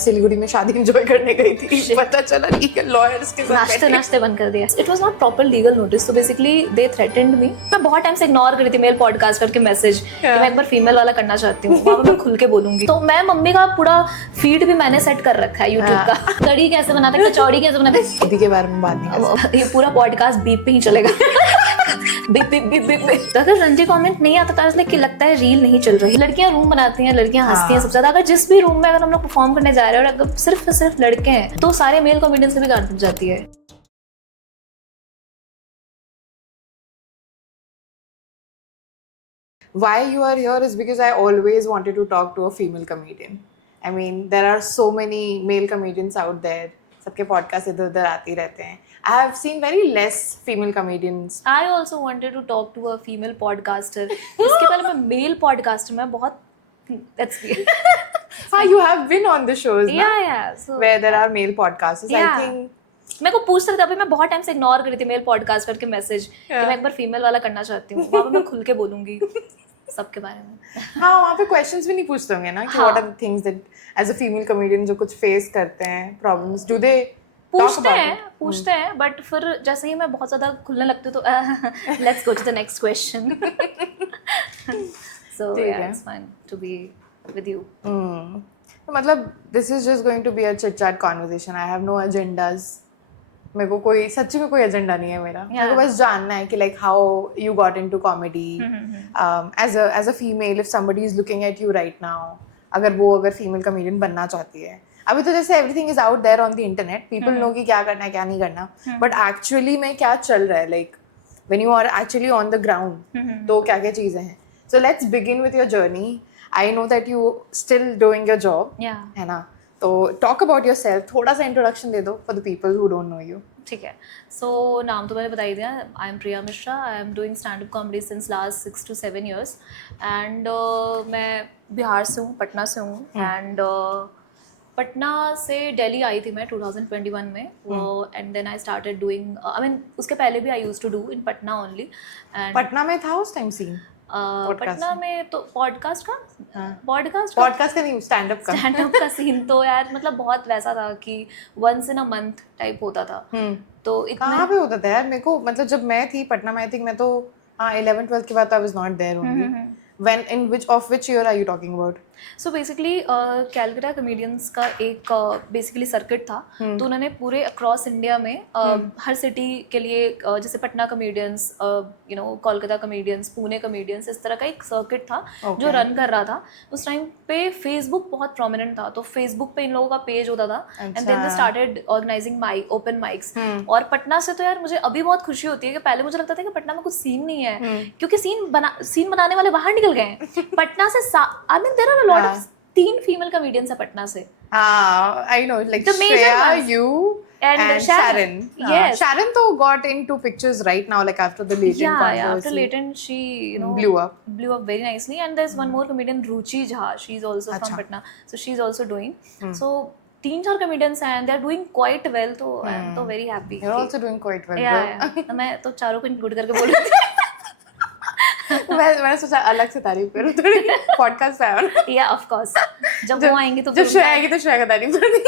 सिलीगुड़ी में शादी एंजॉय करने गई थी, पता चला लीगल लॉयर्स के साथ नाचते बंद कर दिया. It was not proper legal notice, तो बेसिकली दे थ्रेटेंड मी. मैं बहुत टाइम से इग्नोर कर रही थी मेल पॉडकास्टर के मैसेज कि मैं एक बार फीमेल वाला करना चाहती हूँ, वहाँ मैं खुल के बोलूंगी. तो मैं मम्मी का पूरा फीड भी मैंने सेट कर रखा है यूट्यूब का. कड़ी कैसे बनाते हैं, कचौड़ी कैसे बनाते हैं, दीदी के बारे में बात नहीं. ये पूरा पॉडकास्ट बीप पे ही चलेगा. Beep beep beep beep. अगर रंजी कमेंट नहीं आता तो इसलिए लगता है रील नहीं चल रही. लड़कियां रूम बनाती हैं, लड़कियां हंसती हैं सबसे ज्यादा. अगर जिस भी रूम में अगर हम लोग परफॉर्म करने जा रहे हैं और अगर सिर्फ लड़के हैं तो सारे मेल कॉमेडियन से भी गांड फट जाती है. Why you are here is because I always wanted to talk to a female comedian. I mean, there are so many male comedians out there. सबके podcast इधर उधर आते रहते हैं. I have seen very less female comedians. I also wanted to talk to a female podcaster. इसके पहले मैं male podcaster में बहुत that's weird. You have been on the shows, yeah. So where there are male podcasters. Yeah. I think. मेरे को पूछ सकते, अभी मैं बहुत टाइम से इग्नोर कर रही थी मेल पॉडकास्टर के मैसेज कि मैं एक बार फीमेल वाला करना चाहती हूँ, वहाँ पे मैं खुल के बोलूंगी सबके बारे में. हाँ, वहाँ पे क्वेश्चंस भी नहीं पूछते होंगे ना कि what are the things that as a female comedian जो कुछ फेस करते हैं, प्रॉब्लम्स डू दे पूछते हैं बट फिर जैसे ही मैं बहुत ज्यादा खुलने लगती हूँ तो let's go to the next question. So yeah it's fine to be with you. तो मतलब this is just going to be a chit chat conversation. I have no agendas. मेरे को कोई सच्ची में कोई एजेंडा नहीं है मेरा. मेरे को बस जानना है कि like how you got into comedy as a female. If somebody is looking at you right now, अगर फीमेल कॉमेडियन बनना चाहती है, अभी तो जैसे everything is out there on the internet, people know कि क्या करना है क्या नहीं करना, बट एक्चुअली में क्या चल रहा है, like when you are actually on the ground तो क्या क्या चीजें हैं. So let's begin with your journey. I know that you still doing your job, है ना? तो टॉक अबाउट योरसेल्फ, थोड़ा सा इंट्रोडक्शन दे दो for the people who don't know you. ठीक है. सो नाम तो मैंने बता ही दिया. I am Priya Mishra. I am doing stand up comedy since last 6 to 7 years. And मैं बिहार से हूँ, पटना से हूँ. एंड पटना से दिल्ली आई थी मैं 2021 में. And then I started doing, I mean उसके पहले भी I used to do in Patna only. And Patna में था उस टाइम सीन? पटना में तो पॉडकास्ट का का नहीं, स्टैंड अप का सीन तो यार मतलब बहुत वैसा था कि once in a month type होता था. तो कहाँ पे होता था यार? मेरे को मतलब जब मैं थी पटना में, आई थिंक मैं तो 11th 12th के बाद I was not there only. When in which year are you talking about? So basically Calcutta comedians का एक बेसिकली सर्किट था. तो उन्होंने पूरे अक्रॉस इंडिया में हर सिटी के लिए जैसे Patna comedians, you know Kolkata comedians, Pune comedians, इस तरह का एक सर्किट था जो रन कर रहा था. उस टाइम पे फेसबुक बहुत प्रोमिनेंट था, तो फेसबुक पे इन लोगों का पेज होता था. And then they started organising open mics. और पटना से तो यार मुझे अभी बहुत खुशी होती है कि पहले मुझे लगता था कि पटना में कुछ सीन नहीं है, क्योंकि सीन बनाने वाले बाहर निकल गए हैं. पटना से I mean there are lot of 3 female comedians है पटना से. I know, like Shreya, you and Sharon. Yes. Sharon though got into pictures right now, like after the Latent controversy. Yeah, after Latent she, you know, blew up very nicely. And there's one more comedian, Ruchi Jha. She's also from Patna, so she's also doing. So 3-4 comedians हैं and they're doing quite well. तो I am so very happy. You're also doing quite well, bro. तो मैं तो चारों को include करके बोल रही थी. मैंने सोचा अलग से तारीफ करूं थोड़ी पॉडकास्ट पे आया ना. या ऑफ कोर्स जब वो आएंगी तो जब श्रेया आएगी तो श्रेया का तारीफ करनी.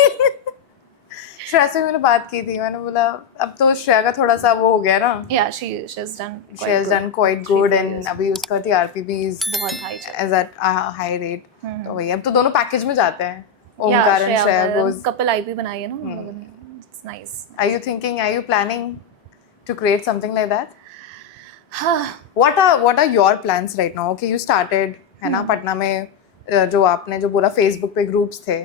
श्रेया से मैंने बात की थी, मैंने बोला अब तो श्रेया का थोड़ा सा वो हो गया ना. या she has done quite good and अभी उसका TRP भी बहुत high is at a high rate. तो वही अब तो दोनों पैकेज में जाते हैं. Omkar and Shreya goes couple IP बनाई है ना हम लोगों ने. It's nice. Are you planning to create something like that? What are your plans right now? Okay, you started है ना पटना में, जो आपने जो बोला फेसबुक पे ग्रुप्स थे,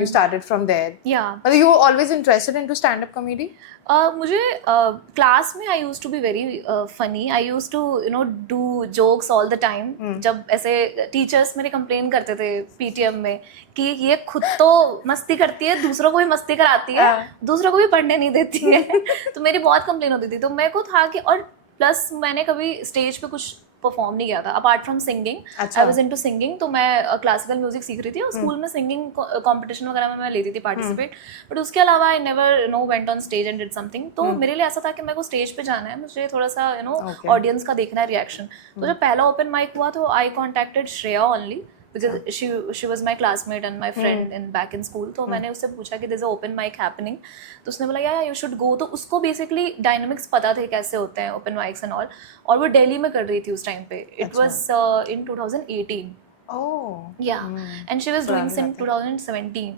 you started from there. Yeah. But you were always interested into stand-up comedy? मुझे क्लास में I used to be very funny. I used to you know do jokes all the time. जब ऐसे teachers मेरे complain करते थे PTM में कि ये खुद तो मस्ती करती है, दूसरों को भी मस्ती कराती है, दूसरों को भी पढ़ने नहीं देती है. तो मेरी बहुत कंप्लेन होती थी. तो मेरे को था कि, और प्लस मैंने कभी स्टेज पे कुछ परफॉर्म नहीं किया था apart from singing. I was into singing. तो मैं क्लासिकल म्यूजिक सीख रही थी और स्कूल में सिंगिंग कंपटीशन वगैरह में मैं लेती थी पार्टिसिपेट. बट उसके अलावा I never know went on stage and did something. तो मेरे लिए ऐसा था कि मेरे को स्टेज पे जाना है, मुझे थोड़ा सा यू नो ऑडियंस का देखना है रिएक्शन. तो जब पहला ओपन माइक हुआ तो I contacted Shreya only. Because she was my classmate and my friend in back in school. तो मैंने उससे पूछा कि there is a open mic happening. तो उसने बोला या यू शुड गो. तो उसको बेसिकली डायनामिक्स पता थे कैसे होते हैं ओपन माइक्स एंड ऑल. और वो दिल्ली में कर रही थी उस टाइम पे. It was in 2018. या and she was doing since 2017.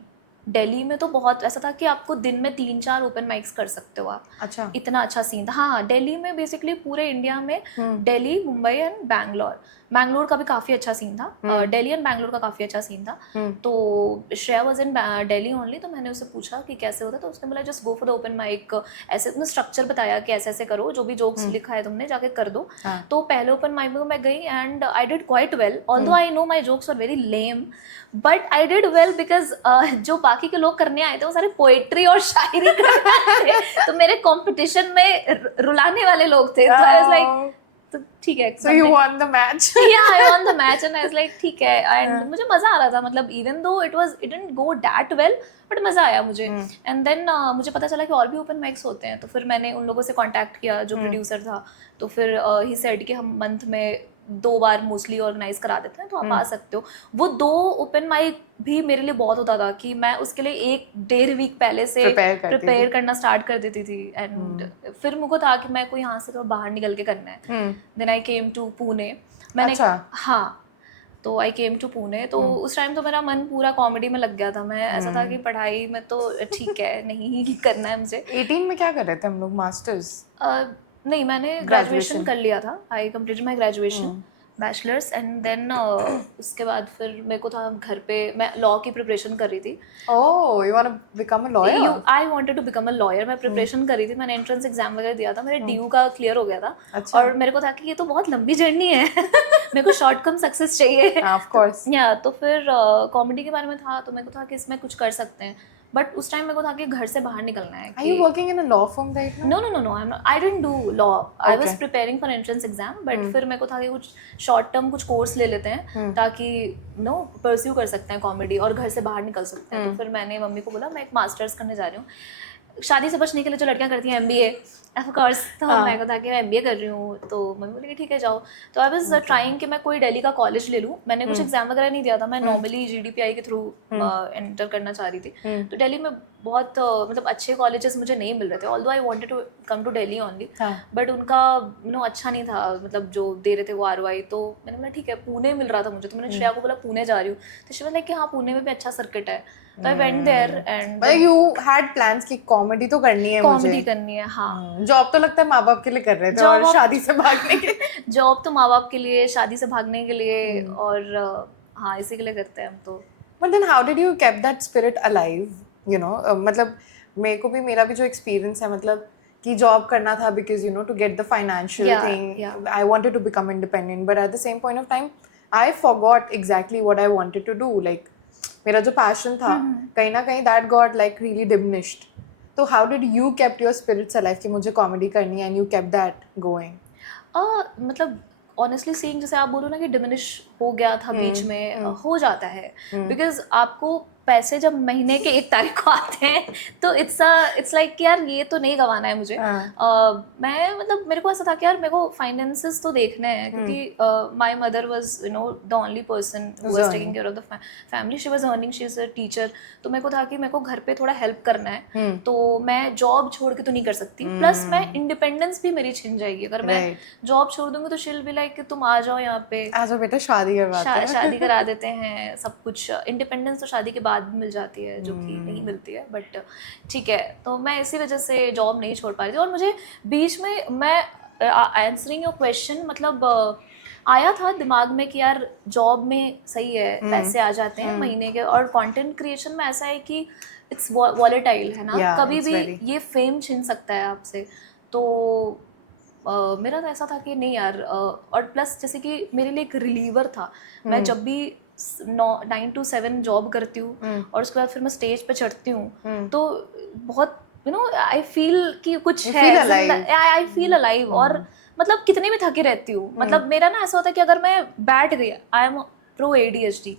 Delhi में तो बहुत ऐसा था कि आपको दिन में 3-4 ओपन माइक्स कर सकते हो आप. अच्छा. इतना अच्छा सीन था. हाँ, दिल्ली में बेसिकली पूरे इंडिया में दिल्ली, मुंबई एंड बैंगलोर का भी काफ़ी अच्छा सीन था. दिल्ली एंड बैंगलोर का काफ़ी अच्छा सीन था. तो Shreya was in Delhi only. तो मैंने उससे पूछा कि कैसे होता. तो उसने बोला just go for the open mic. ऐसे उसने स्ट्रक्चर बताया कि ऐसे ऐसे करो, जो भी जोक्स लिखा है तुमने जाके कर दो. तो पहले ओपन माइक में मैं गई and I did quite well. Although I know my jokes are very lame, but I did well because जो बाकी के लोग करने आए थे वो सारे पोएट्री और शायरी करने आए थे. तो मेरे कंपटीशन में रुलाने वाले लोग थे. तो आई वाज लाइक तो ठीक है. So you won the match. Yeah, I won the match and I was like ठीक है. And मुझे मजा आ रहा था. मतलब even though it didn't go that well, but मजा आया मुझे. And then मुझे पता चला कि और भी ओपन माइक्स होते हैं. तो फिर मैंने उन लोगों से कांटेक्ट किया जो प्रोड्यूसर था. तो फिर ही सेड कि हम मंथ में 2 बार मोस्टली ऑर्गेनाइज करा देते हैं, तो आप आ सकते हो. वो 2 ओपन माइक भी मेरे लिए बहुत होता था कि मैं उसके लिए 1-1.5 वीक पहले से प्रिपेयर करना स्टार्ट कर देती थी. एंड फिर मुझको था कि मैं को यहाँ से तो बाहर निकल के करना है. Then I came to Pune. मैंने हाँ, तो आई केम टू पुणे. तो उस टाइम तो मेरा मन पूरा कॉमेडी में लग गया था. मैं ऐसा था कि पढ़ाई में तो ठीक है नहीं करना है मुझे. 18 में क्या कर रहे थे हम लोग? मास्टर्स? नहीं, मैंने ग्रेजुएशन कर लिया था. I completed my graduation bachelors. And then उसके बाद फिर मेरे को था घर पे, मैं लॉ की प्रिपरेशन कर रही थी. Oh, you want to become a lawyer? I wanted to become a lawyer. मैं प्रिपरेशन कर रही थी. मैंने एंट्रेंस एग्जाम वगैरह दिया था. मेरे DU का क्लियर हो गया था. अच्छा. और मेरे को था कि ये तो बहुत लंबी जर्नी है. मेरे को शॉर्ट कम सक्सेस चाहिए. Of course. या तो फिर कॉमेडी के बारे में था. तो मेरे को था कि इसमें कुछ कर सकते हैं. बट उस टाइम मेरे को था कि घर से बाहर निकलना है. Are you working in a law firm right now? No. I didn't do law. I was preparing for entrance exam. But फिर मेरे को था कि कुछ शॉर्ट टर्म कुछ कोर्स ले लेते हैं ताकि परस्यू कर सकते हैं कॉमेडी और घर से बाहर निकल सकते हैं. तो फिर मैंने मम्मी को बोला मैं एक मास्टर्स करने जा रही हूँ. शादी से बचने के लिए जो लड़कियां करती हैं MBA ऑफ कोर्स. तो मेरे को था कि मैं MBA कर रही हूँ. तो मम्मी बोली कि ठीक है जाओ. तो आई वाज ट्राइंग कि मैं कोई दिल्ली का कॉलेज ले लूँ. मैंने कुछ एग्जाम वगैरह नहीं दिया था. मैं नॉर्मली GDPI के थ्रू एंटर करना चाह रही थी. तो दिल्ली में बहुत मतलब अच्छे कॉलेजेस मुझे नहीं मिल रहे थे. Although I wanted to come to Delhi only, but उनका अच्छा नहीं था. मतलब जो दे रहे थे वो ROI. तो मैंने बोला ठीक है, पुणे मिल रहा था मुझे. तो मैंने श्रेया को बोला पुणे जा रही हूँ. तो शी वाज लाइक कि हाँ पुणे में भी अच्छा सर्किट है. तो I went there and you had plans कि कॉमेडी तो करनी है, कॉमेडी करनी है. हाँ, जॉब तो लगता है माँ बाप के लिए कर रहे थे और शादी से भागने के. जॉब तो माँ बाप के लिए, शादी से भागने के लिए और हाँ इसी के लिए करते हैं हम तो. But then how did you keep that spirit alive? You know, मतलब मेरे को भी, मेरा भी जो एक्सपीरियंस है, मतलब कि जॉब करना था because you know to get the financial thing. I wanted to become independent, but at the same point of time I forgot exactly what I wanted to do. Like मेरा जो passion था कहीं ना कहीं that got like really diminished. तो how did you kept your spirits alive कि मुझे comedy करनी है and you kept that going? मतलब ऑनेस्टली सीइंग, जैसे आप बोलो ना कि डिमिनिश हो गया था बीच में, हो जाता है. बिकॉज आपको पैसे जब महीने के 1 तारीख को आते हैं तो इट्स लाइक कि यार ये तो नहीं गंवाना है मुझे. मैं मतलब मेरे को ऐसा था कि यार मेरे को फाइनेंसेस तो देखने हैं, क्योंकि my mother was the only person who was taking care of the family. She was earning, she is a teacher. तो मेरे को था कि मेरे को घर पे थोड़ा हेल्प करना है. तो मैं जॉब छोड़ के तो नहीं कर सकती. प्लस मैं इंडिपेंडेंस भी मेरी छिन जाएगी अगर मैं जॉब छोड़ दूंगी. तो शील बी लाइक कि तुम आ जाओ यहाँ पे, आ जाओ बेटा, शादी करा देते हैं, सब कुछ. इंडिपेंडेंस तो शादी के बाद भी मिल जाती है, जो कि नहीं मिलती है. बट ठीक है, तो मैं इसी वजह से जॉब नहीं छोड़ पा रही थी. और मुझे बीच में, मैं आंसरिंग योर क्वेश्चन, मतलब आया था दिमाग में कि यार जॉब में सही है, पैसे आ जाते हैं महीने के. और कंटेंट क्रिएशन में ऐसा है कि इट्स वॉलेटाइल है ना, कभी भी ये फेम छिन सकता है आपसे. तो मेरा तो ऐसा था कि नहीं यार. और प्लस जैसे कि मेरे लिए एक रिलीवर था. मैं जब भी 9 to 7 जॉब करती हूँ और उसके बाद फिर मैं स्टेज पे चढ़ती हूँ तो बहुत आई फील कि कुछ है, आई फील अलाइव. और मतलब कितने भी थके रहती हूँ. मतलब मेरा ना ऐसा होता है कि अगर मैं बैठ गई, आई एम प्रो ADHD,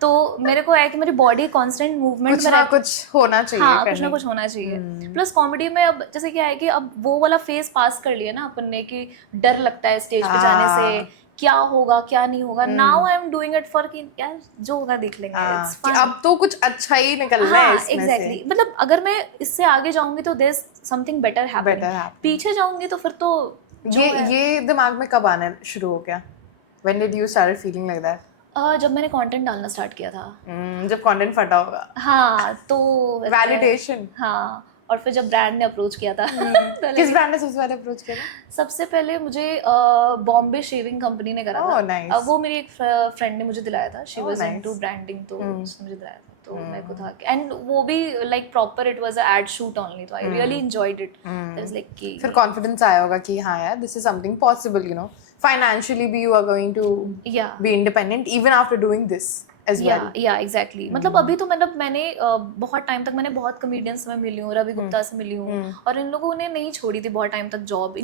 तो मेरे को है कि मेरी बॉडी कांस्टेंट मूवमेंट में कुछ होना चाहिए. हाँ, कुछ ना कुछ होना चाहिए. प्लस कॉमेडी में अब जैसे क्या है कि अब वो वाला फेज पास कर लिया ना अपन ने, कि डर लगता है स्टेज पे जाने से क्या होगा क्या नहीं होगा. Now I am doing it for कि यार जो होगा देख लेंगे. It's कि fun. अब तो कुछ अच्छा ही निकलना है हाँ इसमें एग्जैक्टली से. मतलब अगर मैं इससे आगे जाऊंगी तो there something better happening. Better happening. पीछे जाऊंगी तो फिर तो ये दिमाग में कब आना शुरू हो गया? When did you start feeling like that? जब मैंने कंटेंट डालना स्टार्ट किया था. जब कंटेंट फटा होगा. हाँ तो Validation. हाँ और फिर जब ब्रांड ने अप्रोच किया था किस ब्रांड ने सबसे पहले अप्रोच किया था? सबसे पहले मुझे बॉम्बे शेविंग कंपनी ने करा Oh, था. nice. वो मेरी एक फ्रेंड ने मुझे दिलाया था. She Oh, was nice. Into branding तो उसने मुझे दिलाया था. तो मेरे को था एंड वो भी like proper it was a ad shoot only. तो I really enjoyed it. There was like कि फिर कॉन्फिडेंस आया होगा कि हाँ यार this is something possible, you know, financially भी you are going to yeah be independent even after doing this as well. Yeah exactly मतलब अभी तो मतलब मैंने बहुत टाइम तक मैंने बहुत कॉमेडियंस में मिली हूँ. रवि गुप्ता से मिली हूँ और इन लोगों ने नहीं छोड़ी थी बहुत टाइम तक जॉब.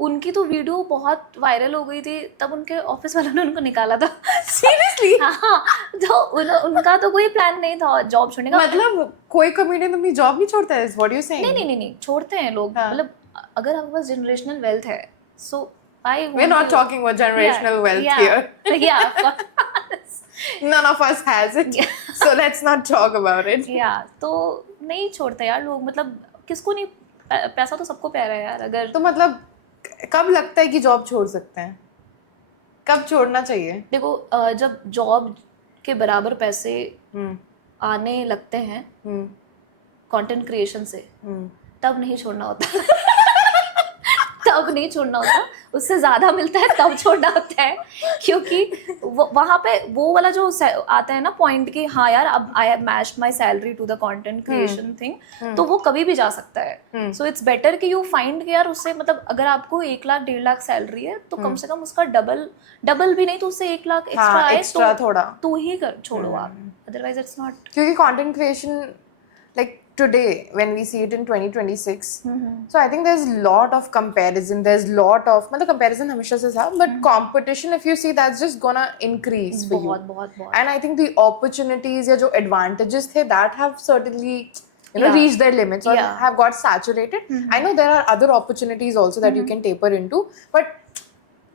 उनकी तो वीडियो बहुत वायरल हो गई थी तब उनके ऑफिस वालों ने उनको निकाला था. सीरियसली? हाँ तो उनका तो कोई प्लान नहीं था जॉब छोड़ने का. मतलब कोई कॉमेडियन अपनी जॉब नहीं छोड़ता है? What you saying? नहीं छोड़ते हैं लोग. मतलब अगर आपके पास जनरेशनल वेल्थ है so I We're not talking about generational wealth here. yeah None of us has it. So let's not talk about it. तो नहीं छोड़ते यार लोग. मतलब किसको नहीं पैसा तो सबको प्यारा है यार. अगर तो मतलब कब लगता है कि जॉब छोड़ सकते हैं? कब छोड़ना चाहिए? देखो जब जॉब के बराबर पैसे आने लगते हैं कंटेंट क्रिएशन से तब नहीं छोड़ना होता. तब नहीं छोड़ना होता. उससे ज्यादा मिलता है तब छोड़ना होता है क्योंकि वहां पे वो वाला जो आता है ना पॉइंट कि हाँ यार अब I have matched my salary to the content creation thing तो वो कभी भी जा सकता है. सो इट्स बेटर कि यू फाइंड कि यार उससे मतलब अगर आपको 1 लाख 1.5 लाख सैलरी है तो कम से कम उसका डबल भी नहीं तो उससे 1 लाख एक्स्ट्रा आए एक्स्ट्रा थोड़ा तो ही कर छोड़ो आप. Otherwise it's not. क्योंकि content creation like today when we see it in 2026 so I think there's lot of comparison, there's lot of मतलब comparison हमेशा से था but competition if you see that's just gonna increase for you. बहुत And I think the opportunities या जो advantages थे that have certainly you know reached their limits or have got saturated. I know there are other opportunities also that you can taper into but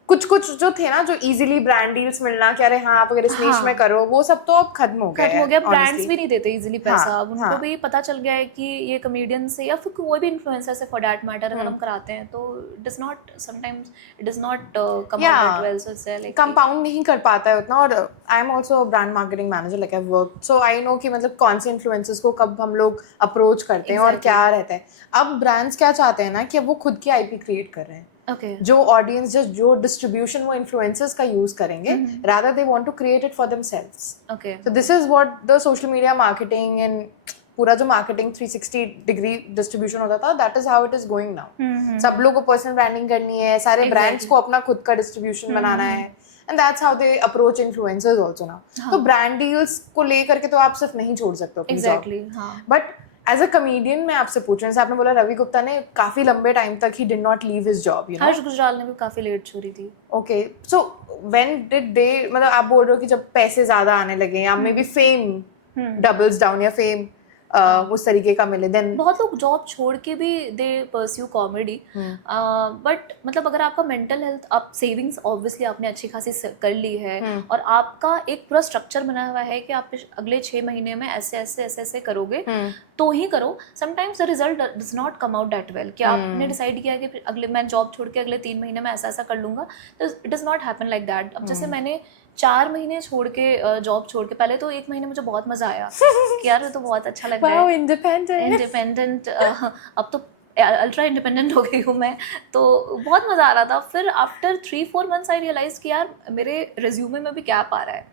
कुछ जो थे ना जो easily brand deals मिलना कि अरे हाँ आप अगर इस निश में करो वो सब तो अब खत्म हो गया. ब्रांड्स भी नहीं देते इजीली पैसा. अब उनको भी पता चल गया है कि ये कॉमेडियन से या फिर कोई भी इन्फ्लुएंसर से फॉर दैट मैटर अगर हम कराते हैं तो it is not sometimes it is not come out that well. So it's like compound नहीं कर पाता है उतना. और I am also brand marketing manager like I work so I know कि मतलब कौन से इन्फ्लुएंसर्स को कब हम लोग अप्रोच करते हैं और क्या रहता है. अब ब्रांड्स क्या चाहते हैं ना कि अब वो खुद की आईपी क्रिएट कर रहे हैं. जो ऑडियंस जो डिस्ट्रीब्यूशन वो इन्फ्लुएंसर्स का यूज करेंगे rather they want to create it for themselves. So this is what the social media marketing and पूरा जो marketing 360 degree distribution होता था that is how it is going now. सब लोगों को personal branding करनी है, सारे brands को अपना खुद का distribution बनाना है and that's how they approach influencers also now. तो brand deals को लेकर के तो आप सिर्फ नहीं छोड़ सकते हो अपनी job. But as a comedian मैं आपसे पूछ रही हूँ, आपने बोला रवि गुप्ता ने काफी लंबे टाइम तक he did not leave his job, you know. Harsh Gujral ने भी काफी लेट छोड़ी थी. Okay so when did they मतलब आप बोल रहे हो कि जब पैसे ज्यादा आने लगे या may be fame doubles down या फेम उस तरीके का मिले देन बहुत लोग जॉब छोड़ के भी दे परस्यू कॉमेडी. बट मतलब अगर आपका मेंटल हेल्थ आप सेविंग्स ऑब्वियसली आपने अच्छी खासी कर ली है और आपका एक पूरा स्ट्रक्चर बना हुआ है कि आप अगले 6 महीने में ऐसे ऐसे ऐसे ऐसे करोगे तो ही करो. Sometimes the result does not come out that well कि आपने डिसाइड किया कि अगले मैं जॉब छोड़ के अगले 3 महीने में ऐसा ऐसा कर लूंगा तो it does not happen like that. अब जैसे मैंने 4 महीने छोड़ के जॉब छोड़ के पहले तो 1 महीने मुझे बहुत मजा आया कि यार ये तो बहुत अच्छा लग रहा है. इंडिपेंडेंट अब तो अल्ट्रा इंडिपेंडेंट हो गई हूँ मैं तो बहुत मजा आ रहा था. फिर आफ्टर 3-4 मंथ्स आई रियलाइज कि यार मेरे रिज्यूमे में भी गैप आ रहा है.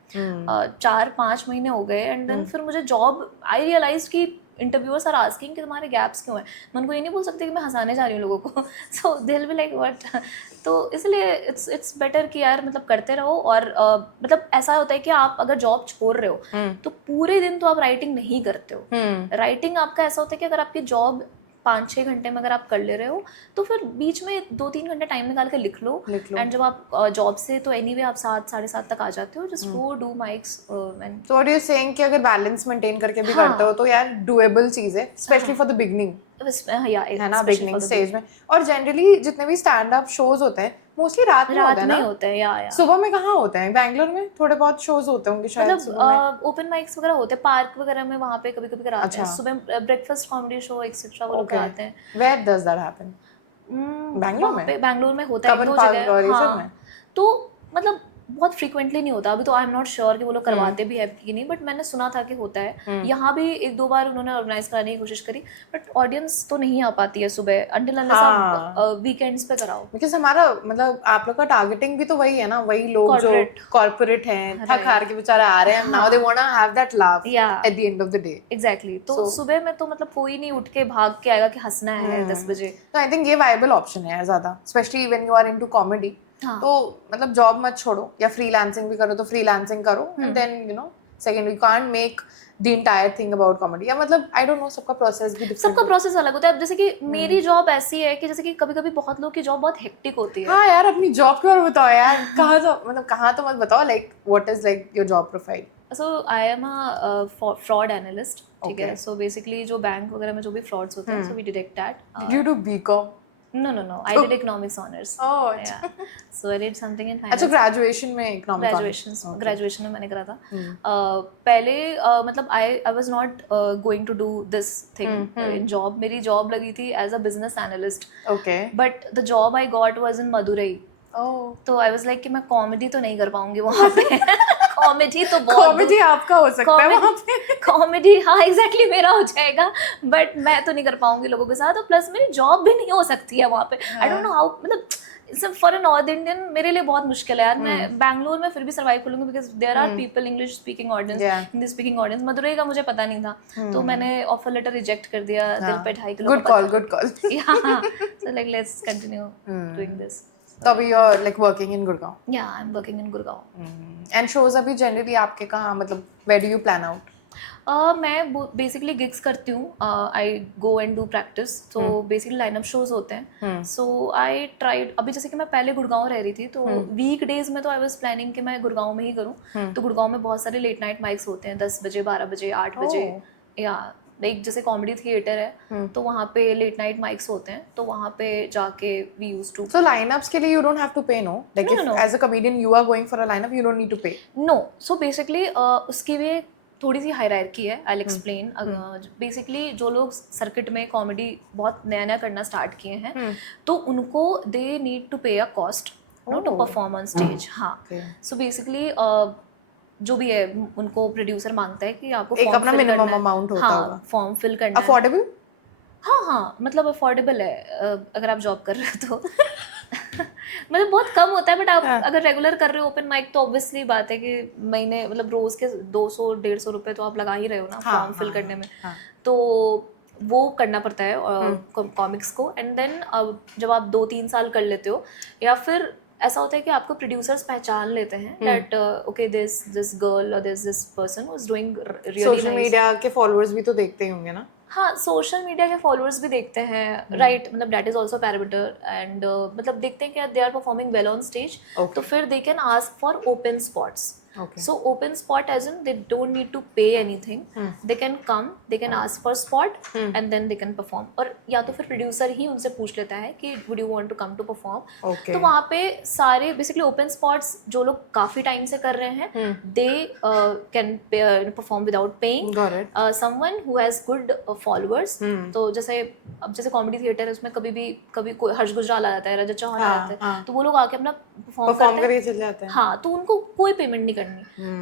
4-5 महीने हो गए एंड देन फिर मुझे जॉब आई रियलाइज कि इंटरव्यूअर्स आर आस्किंग कि तुम्हारे गैप्स क्यों हैं. मैं उनको ये नहीं बोल सकती कि मैं हंसाने जा रही हूँ लोगों को. So they will be like what. तो इसलिए इट्स बेटर कि यार मतलब करते रहो. और मतलब ऐसा होता है कि आप अगर जॉब छोड़ रहे हो तो पूरे दिन तो आप राइटिंग नहीं करते हो. राइटिंग आपका ऐसा होता है कि अगर आपकी जॉब 5-6 घंटे में अगर आप कर ले रहे हो तो फिर बीच में 2-3 घंटे टाइम निकाल के लिख लो. एंड जब आप जॉब से तो एनीवे आप 7-7:30 तक आ जाते हो. Just go do mics. तो व्हाट आर यू सेइंग कि अगर बैलेंस मेंटेन करके भी करते हो तो यार डुएबल चीज है स्पेशली फॉर द बिगिनिंग. या है ना बिगनिंग स्टेज में। और जनरली जितने भी स्टैंड अप शोज होते हैं मोस्टली रात में होते हैं ना, होते हैं या सुबह में कहाँ होते हैं? बैंगलोर में थोड़े बहुत शोज होते होंगे शायद सुबह में। मतलब ओपन माइक्स वगैरह होते हैं पार्क वगैरह में, वहाँ पे कभी कभी कराते हैं सुबह, ब्रेकफास्ट कॉमेडी शो एक्सेट्रा वो लोग कराते हैं। Where does that happen? Bangalore में? पे बैंगलोर में होता है एक दो जगह। हाँ, तो मतलब बहुत फ्रीक्वेंटली नहीं होता अभी तो, आई एम नॉट श्योर कि वो लोग करवाते भी है कि नहीं, बट मैंने सुना था कि होता है। यहाँ भी एक दो बार उन्होंने ऑर्गेनाइज कराने की कोशिश करी, बट ऑडियंस तो नहीं आ पाती है सुबह, अनटिल अनलेस आप वीकेंड्स पे कराओ। बिकॉज हमारा मतलब आप लोग का टारगेटिंग भी तो वही है ना, वही लोग जो कॉर्पोरेट हैं, थक हार के बेचारे आ रहे हैं, now they want to have that laugh at the end of the day. Exactly, तो सुबह में तो मतलब कोई नहीं उठ के भाग के आएगा कि हंसना है 10 बजे। तो आई थिंक ये वायबल ऑप्शन है ज्यादा, specially when you are into comedy. तो मतलब जॉब मत छोड़ो, या फ्रीलांसिंग भी करो तो फ्रीलांसिंग करो, and then you know second you can't make the entire thing about comedy. या मतलब आई डोंट नो, सबका प्रोसेस भी डिफरेंट, सबका प्रोसेस अलग होता है। अब जैसे कि मेरी जॉब ऐसी है कि जैसे कि कभी-कभी बहुत लोग की जॉब बहुत हेक्टिक होती है। हाँ यार, अपनी जॉब के बारे में बताओ यार। कहाँ तो मतलब कहाँ तो मत बताओ, like what is like your job profile? So I am a fraud analyst, ठीक है। सो बेसिकली जो बैंक वगैरह में जो भी फ्रॉड्स होते हैं, so we detect that. You do become? No, I did economics honors. Oh, yeah. So I did something in finance. अच्छा, ग्रेजुएशन में इकोनॉमिक्स? ग्रेजुएशन में मैंने करा था। पहले मतलब I was not going to do this thing in job. मेरी job लगी थी as a business analyst. Okay. But the job I got was in Madurai. Oh. तो I was like कि मैं कॉमेडी तो नहीं कर पाऊंगी वहाँ पे। कॉमेडी तो बहुत कॉमेडी आपका हो सकता है वहाँ पे। कॉमेडी हाँ एग्जैक्टली मेरा हो जाएगा, बट मैं तो नहीं कर पाऊंगी लोगों के साथ, और प्लस मेरी जॉब भी नहीं हो सकती है वहाँ पे। आई डोंट नो हाउ, मतलब फॉर अ नॉर्थ इंडियन मेरे लिए बहुत मुश्किल है यार। मैं बैंगलोर में फिर भी सर्वाइव कर लूंगी because there are people English speaking audience, Hindi speaking audience. Madurai का मुझे पता नहीं था, तो मैंने ऑफर लेटर रिजेक्ट कर दिया। दिल पे 2.5 kilo. Good call. So like let's continue doing this. तो अभी you're like working in Gurgaon? Yeah, I'm working in Gurgaon. And shows अभी generally आपके कहाँ, मतलब where do you plan out? मैं बेसिकली गिग्स करती हूँ। आई गो एंड डू प्रैक्टिस, तो बेसिकली लाइनअप शोज होते हैं। सो आई ट्राइड, अभी जैसे कि मैं पहले गुड़गांव रह रही थी, तो वीक डेज में तो आई वाज प्लानिंग कि मैं गुड़गांव में ही करूँ। तो गुड़गांव में बहुत सारे लेट नाइट माइक्स होते हैं, 10 बजे, 12 बजे, 8 बजे, या लाइक जैसे कॉमेडी थिएटर है तो वहाँ पे लेट नाइट माइक्स होते हैं, तो वहाँ पे जाके we used to. So lineups के लिए you don't have to pay, no? Like if as a comedian you are going for a lineup, you don't need to pay. No, so basically उसकी भी थोड़ी सी हायरार्की है। I explain. Basically जो लोग circuit में comedy बहुत नया नया करना स्टार्ट किए हैं, तो उनको दे need to pay a cost to perform on stage. हाँ, सो बेसिकली जो भी है उनको प्रोड्यूसर मांगता है कि आपको एक अपना मिनिमम अमाउंट होता होगा, फॉर्म फिल करना है। अफोर्डेबल? हाँ, मतलब अफोर्डेबल है अगर आप जॉब कर रहे हो तो। मतलब बहुत कम होता है, बट आप अगर रेगुलर कर रहे हो ओपन माइक तो ऑब्वियसली बात है कि महीने मतलब रोज के 200-150 रुपए तो आप लगा ही रहे हो ना फॉर्म फिल करने में। तो वो करना पड़ता है कॉमिक्स को। एंड देन जब आप 2-3 साल कर लेते हो, या फिर ऐसा होता है कि आपको प्रोड्यूसर्स पहचान लेते हैं दैट ओके दिस गर्ल और this person was doing really nice. Social media के फॉलोअर्स भी तो देखते ही होंगे ना? हाँ, सोशल मीडिया के फॉलोअर्स भी देखते हैं, राइट। मतलब that is also parameter. And मतलब देखते हैं कि they are performing well on stage, तो फिर they can ask for open spots. So open spot as in they don't need to pay anything. They can come, they can ask for spot and then they can perform. और या तो फिर producer ही उनसे पूछ लेता है कि would you want to come to perform? तो वहाँ पे सारे basically open spots जो लोग काफी टाइम से कर रहे हैं, they can perform without paying. Got it. Someone who has good followers. तो जैसे अब जैसे कॉमेडी थिएटर है उसमें कभी कोई हर्ष गुजराल आ जाता है, रजत चौहान आ जाते हैं, तो वो लोग आके अपना परफॉर्म करके चले जाते हैं। हाँ, तो उनको कोई पेमेंट नहीं करनी।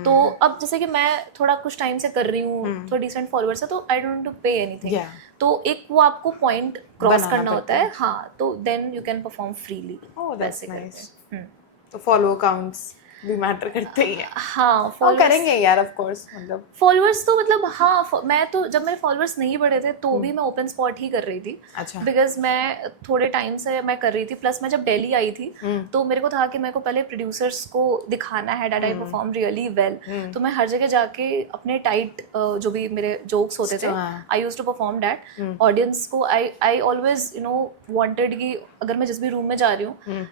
तो अब जैसे कि मैं थोड़ा कुछ टाइम से कर रही हूँ, थोड़ा डिसेंट फॉलोअर्स है, तो I don't to pay anything. तो एक वो आपको पॉइंट क्रॉस करना होता है। हाँ, तो then you can perform freely. वैसे करते हैं। तो फॉलो अकाउंट्स भी मैटर करते ही हैं। हाँ, फॉलो करेंगे यार ऑफ कोर्स। मतलब फॉलोअर्स तो मतलब हाँ, मैं तो जब मेरे फॉलोअर्स नहीं बढ़े थे तो भी मैं ओपन स्पॉट ही कर रही थी। अच्छा। बिकॉज मैं थोड़े टाइम से मैं कर रही थी, प्लस मैं जब दिल्ली आई थी तो मेरे को था कि मेरे को पहले प्रोड्यूसर्स को दिखाना है that I perform really well. तो मैं हर जगह जाके अपने टाइट जो भी मेरे जोक्स होते थे, I used to perform that. Audience को आई ऑलवेज वांटेड कि अगर मैं जिस भी रूम में जा रही हूँ,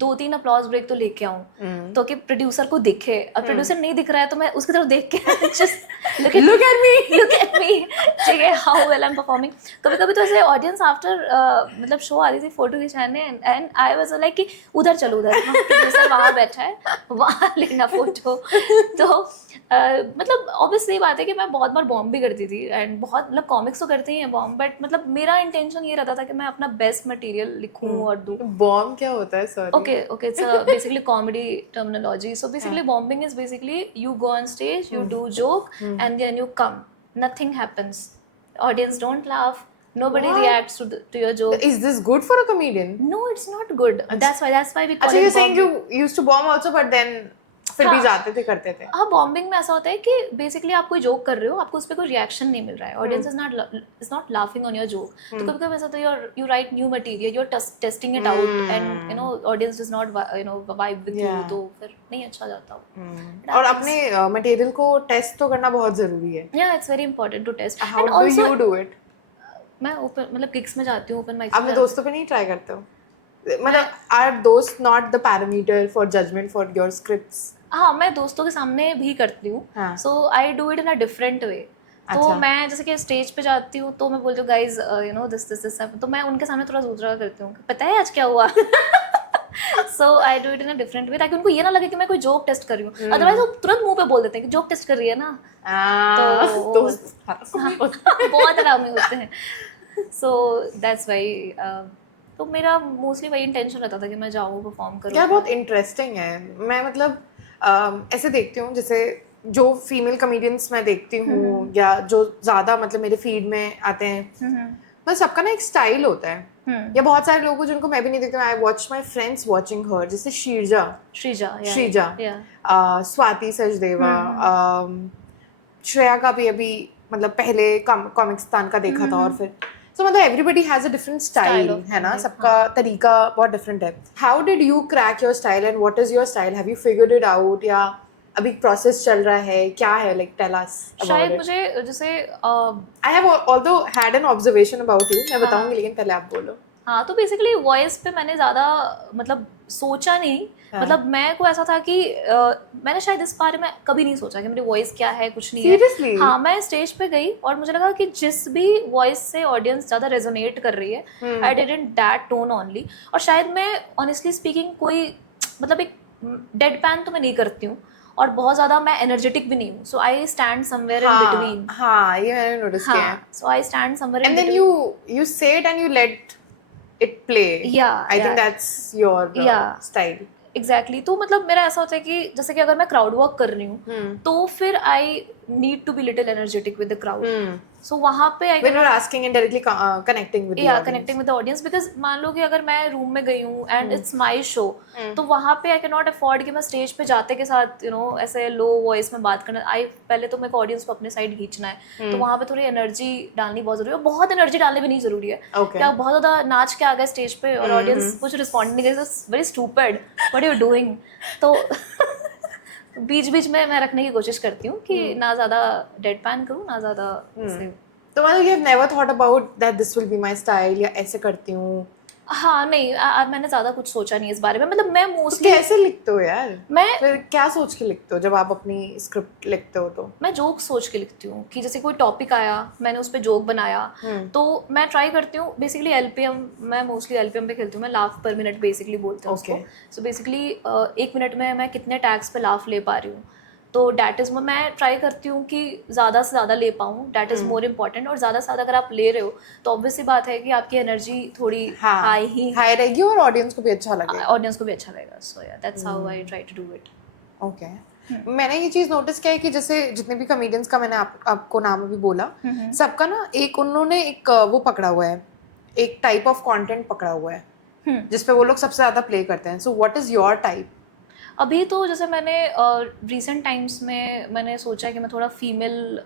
2-3 अपलॉज ब्रेक तो लेके आऊँ तो कि प्रोड्यूसर को दिखे, और प्रोड्यूसर नहीं दिख रहा है तो मैं उसकी तरफ देख के जस्ट लुक एट मी ठीक है, how well I am performing. कभी कभी तो ऐसे ऑडियंस आफ्टर मतलब शो आ रही थी फोटो खिंचाने, एंड आई वाज लाइक कि उधर चलो, उधर प्रोड्यूसर वहाँ बैठा है, वहाँ लेना फोटो। तो मतलब ऑब्वियसली बात है कि मैं बहुत बार बॉम्ब भी करती थी, एंड बहुत मतलब कॉमिक्स तो करते ही हैं बॉम्ब, बट मतलब मेरा इंटेंशन ये रहता था कि मैं अपना बेस्ट मटेरियल लिखूं और दूं। बॉम्ब क्या होता है? Sorry. Okay, it's basically comedy terminology. So basically, bombing is basically you go on stage, you do joke, and then you come. Nothing happens. Audience don't laugh. Nobody What? reacts to your joke. Is this good for a comedian? No, it's not good. That's why we call अच्छा, it you're saying bombing. you used to bomb also, but then फिर भी हाँ। जाते थे, करते थे। हाँ, bombing में ऐसा होता है कि बेसिकली आप कोई जोक कर रहे हो, आपको उस पर कोई रिएक्शन नहीं मिल रहा है, audience is not laughing on your joke. तो कभी कभी ऐसा होता है you write new material, you are testing it out, and you know audience does not vibe with you, तो फिर नहीं अच्छा जाता। और अपने मटेरियल को टेस्ट तो करना बहुत जरूरी है। Yeah it's very important to test. How do you do it? मैं ओपन मतलब गिग्स में जाती हूँ, ओपन माइक अपने दोस्तों पे नहीं ट्राई करते हो? मतलब आर दोस्त not the parameter for judgment for your scripts? हाँ, मैं दोस्तों के सामने भी करती हूँ, so I do it in a different way. तो मैं जैसे कि स्टेज पे जाती हूँ तो मैं बोलती हूँ गाइज यू नो दिस, तो मैं उनके सामने थोड़ा दूसरा करती हूँ, पता है आज क्या हुआ। So I do it in a different way, ताकि उनको ये ना लगे कि मैं कोई जोक टेस्ट कर रही हूँ, अदरवाइज वो तुरंत मुंह पे बोल देते हैं कि जोक टेस्ट कर रही है ना। तो बहुत हरामी होते हैं। सो दैट्स वाई तो मेरा मोस्टली वही इंटेंशन रहता था कि मैं जाऊँ परफॉर्म करूँ। क्या बहुत इंटरेस्टिंग है। मैं मतलब ऐसे देखती हूँ, जैसे जो फीमेल कॉमेडियंस मैं देखती हूँ या जो ज़्यादा मतलब मेरे फीड में आते हैं, बस सबका ना एक स्टाइल होता है। या बहुत सारे लोगों जिनको मैं भी नहीं देखती हूँ, I watch my friends watching her, जैसे श्रीजा, स्वाति सचदेवा, श्रेया का भी अभी मतलब पहले कॉमिक्सतान का देखा था, और फिर तो मतलब everybody has a different style, है ना, सबका तरीका बहुत डिफरेंट है। How did you crack your style and what is your style? Have you figured it out या अभी प्रोसेस चल रहा है, क्या है? लाइक टेल अस अबाउट शायद इट। मुझे जैसे I have although had an observation about you, मैं बताऊंगी, लेकिन पहले आप बोलो। हाँ, तो बेसिकली वॉइस पे मैंने ज़्यादा मतलब सोचा नहीं, मतलब मैं को ऐसा था कि मैंने शायद इस बारे में कभी नहीं सोचा कि मेरी वॉइस क्या है, कुछ नहीं Seriously? है। हाँ, मैं स्टेज पे गई और मुझे लगा कि जिस भी वॉइस से ऑडियंस ज़्यादा रेजोनेट कर रही है, I did in that tone only. और शायद मैं ऑनेस्टली स्पीकिंग कोई मतलब एक डेड पैन तो मैं नहीं करती हूँ, और बहुत ज़्यादा मैं एनर्जेटिक भी नहीं हूँ, so I stand somewhere in between. हाँ, ये मैंने नोटिस किया है। So I stand somewhere in And then you say it and you let it play. I think that's your style. Exactly तो मतलब मेरा ऐसा होता है कि जैसे कि अगर मैं क्राउड वर्क कर रही हूँ तो फिर I need to be little energetic with the crowd. So वहाँ पे I when you're asking and directly connecting with the audience. Connecting with the audience, because मान लो कि अगर मैं रूम में गई हूँ एंड इट्स माई शो, तो वहाँ पे आई कैन नॉट अफोर्ड कि मैं स्टेज पे जाते के साथ यू नो ऐसे लो वॉइस में बात करना। पहले तो मेरे को ऑडियंस को अपने साइड खींचना है, तो वहाँ पे थोड़ी एनर्जी डालनी बहुत जरूरी है। बहुत एनर्जी डालनी भी नहीं जरूरी है। क्या बहुत ज़्यादा नाच के आ गए स्टेज पे और ऑडियंस कुछ रिस्पॉन्ड नहीं करे, very stupid, what are you doing. तो बीच बीच में मैं रखने की कोशिश करती हूँ कि ना ज़्यादा डेड पैन करूँ, ना ज़्यादा। तो मतलब you have never thought about that this will be my style या ऐसे करती हूँ? हाँ नहीं, मैंने ज़्यादा कुछ सोचा नहीं इस बारे में। मतलब मैं मोस्टली कैसे लिखते हो यार? मैं फिर क्या सोच के लिखते हो जब आप अपनी स्क्रिप्ट लिखते हो? तो मैं जोक सोच के लिखती हूँ कि जैसे कोई टॉपिक आया, मैंने उस पर जोक बनाया, तो मैं ट्राई करती हूँ बेसिकली एलपीएम, मैं मोस्टली एलपीएम पे खेलती हूँ। मैं लाफ पर मिनट बेसिकली बोलते हैं उसको। सो बेसिकली 1 मिनट में मैं कितने टैग्स पे लाफ ले पा रही हूँ, तो डैट इज़ मैं ट्राई करती हूँ कि ज़्यादा से ज़्यादा ले पाऊँ, डैट इज़ मोर इम्पॉर्टेंट। और ज़्यादा से ज़्यादा अगर आप ले रहे हो तो ऑब्वियसली बात है कि आपकी एनर्जी थोड़ी हाई रहेगी और ऑडियंस को भी अच्छा लगेगा। ऑडियंस को भी अच्छा लगेगा। So yeah that's how I try to do it. Okay. मैंने ये चीज़ नोटिस किया है कि जैसे जितने भी कॉमेडियंस का मैंने आपको नाम अभी बोला, सबका ना एक उन्होंने एक वो पकड़ा हुआ है, एक टाइप ऑफ कंटेंट पकड़ा हुआ है जिसपे वो लोग सबसे ज़्यादा प्ले करते हैं। So what is your type? अभी तो जैसे मैंने रिसेंट टाइम्स में मैंने सोचा कि मैं थोड़ा फीमेल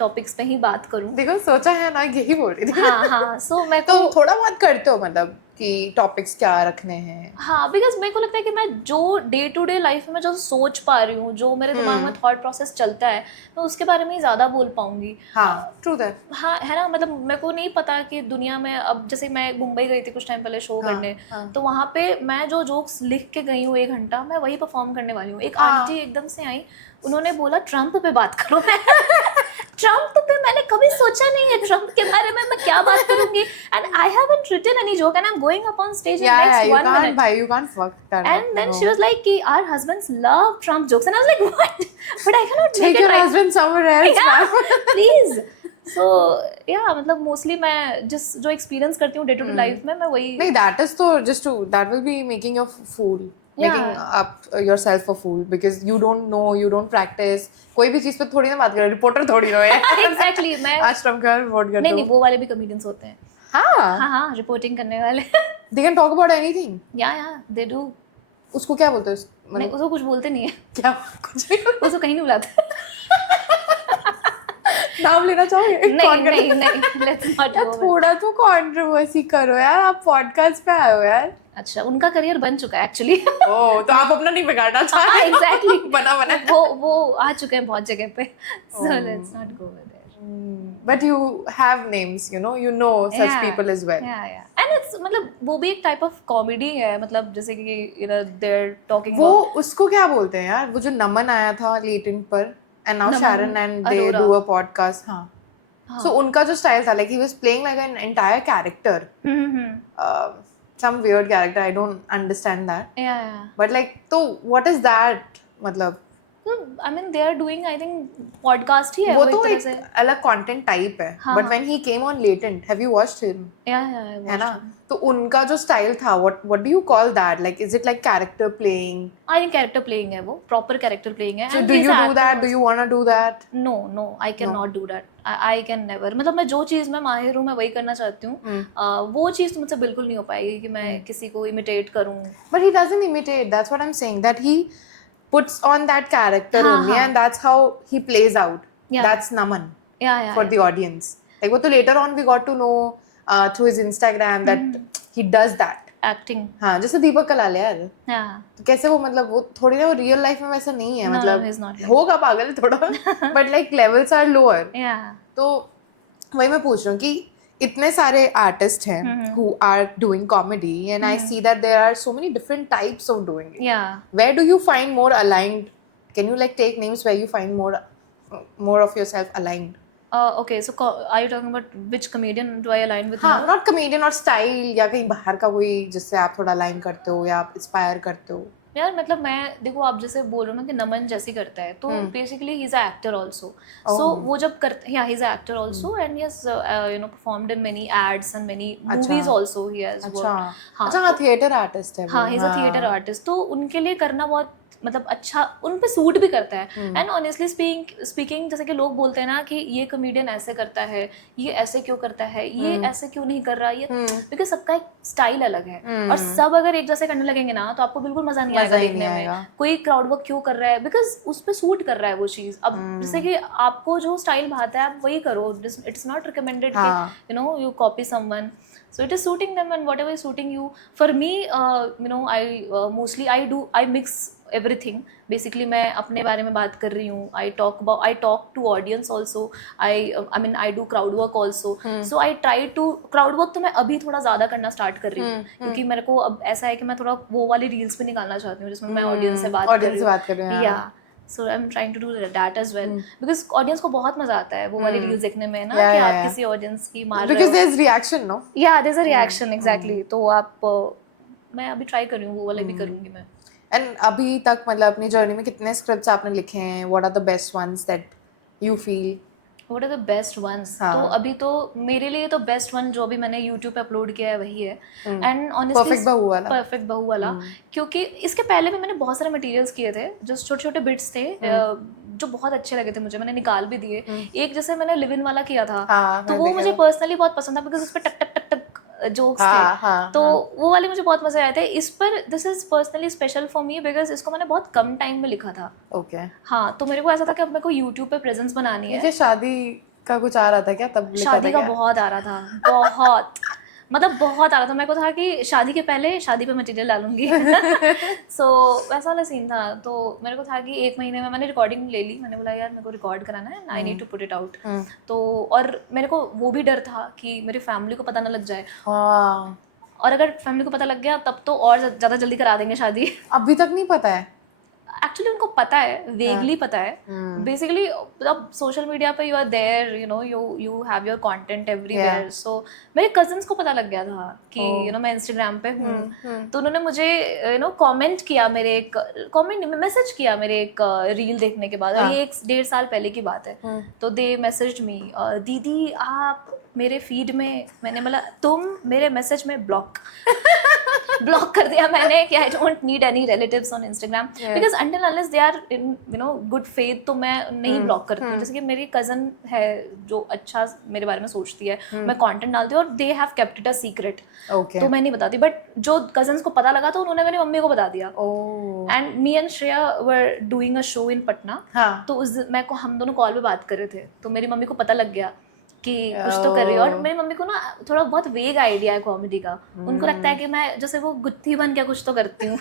टॉपिक्स पे ही बात करूं. देखो सोचा है ना, यही बोल रही थी. हाँ सो मैं तो थोड़ा बहुत करते हो मतलब कि टॉपिक्स क्या रखने हैं. हाँ बिकॉज मेरे को लगता है कि मैं जो डे टू डे लाइफ में जो सोच पा रही हूँ, जो मेरे दिमाग में थॉट प्रोसेस चलता है, मैं उसके बारे में ही ज़्यादा बोल पाऊंगी. हाँ ट्रू दैट. हाँ है ना, मतलब मेरे को नहीं पता कि दुनिया में अब जैसे मैं मुंबई गई थी कुछ टाइम पहले शो करने, तो वहाँ पे मैं जो जोक्स लिख के गई हूँ 1 घंटा, मैं वही परफॉर्म करने वाली हूँ. एक आंटी एकदम से आई, उन्होंने बोला ट्रम्प पे बात करो. मैं ट्रम्प पे मैंने कभी सोचा नहीं है ट्रम्प के बारे में मैं क्या बात करूंगी. And I haven't written any joke and I am going up on stage in next 1 minute. Bhai, you can't fuck that up. And then she was like कि our husbands love Trump jokes and I was like what, but I cannot Take make it your right. husband somewhere else. Yeah, please. So yeah, मतलब mostly मैं जिस जो experience करती हूँ day to day life में, मैं वही. नहीं, that is तो just to that will be making you a fool. Making up yourself a fool because you don't know, you don't practice. कोई भी चीज पे थोड़ी ना बात करो, रिपोर्टर थोड़ी ना है. Exactly. मैं आज ट्रम्प का रिपोर्ट करते हो. नहीं वो वाले भी comedians होते हैं. हाँ रिपोर्टिंग करने वाले. They can talk about anything. Yeah they do. उसको क्या बोलते हो? नहीं उसको कुछ बोलते नहीं है. क्या कुछ नहीं. उसको कहीं नहीं बुलाते. नाम लेना चाहोगे? नहीं let's not go. थोड़ा तो कंट्रोवर्सी करो यार, आप पॉडकास्ट पे आए हो यार. अच्छा उनका करियर बन चुका है एक्चुअली. ओह तो आप अपना नहीं बिगाड़ना चाह रहे. एग्जैक्टली बना वो आ चुके हैं बहुत जगह पे. So let's not go there. But you have names, you know such people as well. Yeah and it's मतलब वो भी एक टाइप ऑफ कॉमेडी है, मतलब जैसे कि they're talking वो about उसको क्या बोलते हैं यार, वो जो नमन आया था लेटेंट पर and now Sharon and they Arora. do a podcast. हाँ. So उनका जो स्टाइल था, like he was playing like an entire character. Some weird character, I don't understand that. yeah But like तो what is that मतलब. so I mean they are doing I think podcast ही है वो वो तो एक तरह एक से. अलग कंटेंट टाइप है. हाँ, But when he came on latent, have you watched him? yeah है ना, तो उनका जो स्टाइल था, what do you call that, like is it like character playing? I think character playing है वो, proper character playing है. So And do he's you an do actor that, also. do you want to do that? No I cannot do that. I can never. मतलब मैं जो चीज़ में माहिर हूँ मैं वही करना चाहती हूँ. वो चीज़ तो मुझसे बिल्कुल नहीं हो पाएगी कि मैं किसी को इमिटेट करूँ. But he doesn't imitate, that's what I'm saying, that he puts on that character only and that's how he plays out. That's Naman for the audience. Like वो तो later on we got to know through his Instagram that he does that. Acting. हाँ जैसे दीपक कलाल यार. तो कैसे वो मतलब वो थोड़ी ना, वो रियल लाइफ में वैसा नहीं है. मतलब होगा पागल थोड़ा, but like levels are lower. तो वही मैं पूछ रहा हूँ कि इतने सारे आर्टिस्ट हैं who are doing comedy and I see that there are so many different types of doing it. Where do you find more aligned? Can you like take names where you find more of yourself aligned? Okay so are you talking about which comedian do I align with? हाँ not comedian और style या कहीं बाहर का कोई जिससे आप थोड़ा align करते हो या आप inspire करते हो. यार मतलब मैं देखो आप जैसे बोल रहे हो ना कि नमन जैसी करता है, तो basically he is a actor also. So वो जब करता है, he is a actor also and he has performed in many ads and many movies also. He has worked. अच्छा थिएटर आर्टिस्ट है. हाँ he is a theatre artist. तो उनके लिए करना बहुत मतलब अच्छा उन पे सूट भी करता है. एंड ऑनेस्टली स्पीकिंग जैसे कि लोग बोलते हैं ना कि ये कॉमेडियन ऐसे करता है, ये ऐसे क्यों करता है, ये ऐसे क्यों नहीं कर रहा, ये बिकॉज सबका एक स्टाइल अलग है. और सब अगर एक जैसे करने लगेंगे ना तो आपको बिल्कुल मजा नहीं आएगा देखने में. कोई क्राउड वर्क क्यों कर रहा है, बिकॉज उस पे सूट कर रहा है वो चीज. अब जैसे कि आपको जो स्टाइल भाता है आप वही करो. इट्स नॉट रिकमेंडेड कि you copy someone. So it is suiting them and whatever is suiting you. For me, I mix everything. Basically मैं अपने बारे में बात कर रही हूँ. I talk to audience also. I do crowd work also. So I try to crowd work तो मैं अभी थोड़ा ज़्यादा करना स्टार्ट कर रही हूँ क्योंकि मेरे को अब ऐसा है कि मैं थोड़ा वो वाली रील्स पे निकालना चाहती हूँ जिसमें मैं ऑडियंस से बात कर रही हूँ. Yeah. So I'm trying to do that as well because audience को बहुत मजा आता है वो वाली रील्स देखने में ना कि आप किसी ऑडियंस की मार रहे हो. Because there's reaction, no? Yeah, there's a reaction exactly. तो आप मैं अभी ट्राई कर रही हूँ वो वाले भी करूँगी मैं. And अभी तक मतलब अपनी जर्नी में कितने स्क्रिप्ट्स आपने लिखे हैं? What are the best ones that you feel? What are the best ones? तो अभी तो मेरे लिए तो बेस्ट वन जो भी मैंने YouTube पे अपलोड किया है वही है. एंड ऑनेस्टली परफेक्ट बहू वाला क्योंकि इसके पहले भी मैंने बहुत सारे मटेरियल्स किए थे जो छोटे छोटे बिट्स थे जो बहुत अच्छे लगे थे मुझे. मैंने निकाल भी दिए. एक जैसे मैंने लिव इन वाला किया था तो वो मुझे पर्सनली बहुत पसंद था बिकॉज उस पर टक टक टक टक जोक्स थे. तो वो वाले मुझे बहुत मजे आए थे. इस पर this is personally special for me because इसको मैंने बहुत कम टाइम में लिखा था. ओके. हाँ तो मेरे को ऐसा था कि अब मेरे को यूट्यूब पे प्रेजेंस बनानी है. मुझे शादी का कुछ आ रहा था क्या तब? लिखा शादी था का क्या? बहुत आ रहा था, बहुत मतलब बहुत आ रहा था। मेरे को था कि शादी के पहले शादी पे मटेरियल डालूंगी। सो वैसा वाला सीन था। तो मेरे को था कि 1 महीने में मैंने रिकॉर्डिंग ले ली। मैंने बोला यार मेरे को रिकॉर्ड कराना है, I need to put it out. तो और मेरे को वो भी डर था कि मेरी फैमिली को पता ना लग जाए, हाँ, और अगर फैमिली को पता लग गया तब तो और ज़्यादा जल्दी करा देंगे शादी। अभी तक नहीं पता है। एक्चुअली उनको पता है, वेगली पता है। बेसिकली अब सोशल मीडिया पे you are there, you know, you have your content everywhere. So मेरे कजन्स को पता लग गया था कि यू नो मैं इंस्टाग्राम पे हूँ। तो उन्होंने मुझे यू नो कमेंट किया, मेरे एक कमेंट मैसेज किया मेरे एक रील देखने के बाद। और ये 1-1.5 साल पहले की बात है। तो दे मैसेज्ड मी, दीदी आप मेरे फीड में, मैंने बोला तुम मेरे मैसेज में ब्लॉक कर दिया मैंने कि I don't need any relatives on Instagram, because until unless they are in you know good faith तो मैं नहीं ब्लॉक करती हूँ। जैसे कि मेरी कजन है जो अच्छा मेरे बारे में सोचती है, मैं कंटेंट डालती हूँ और they have kept it a secret, तो मैं नहीं बताती। बट जो कजन्स को पता लगा तो उन्होंने मेरी मम्मी को बता दिया। And me and Shreya were doing a show in Patna. तो उस दिन मैं को हम दोनों कॉल पे बात कर रहे थे, तो मेरी मम्मी को पता लग गया कि कुछ तो कर रही है। और मेरी मम्मी को ना थोड़ा बहुत वेग आइडिया है कॉमेडी का। उनको लगता है कि मैं जैसे वो गुत्थी बन के कुछ तो करती हूँ।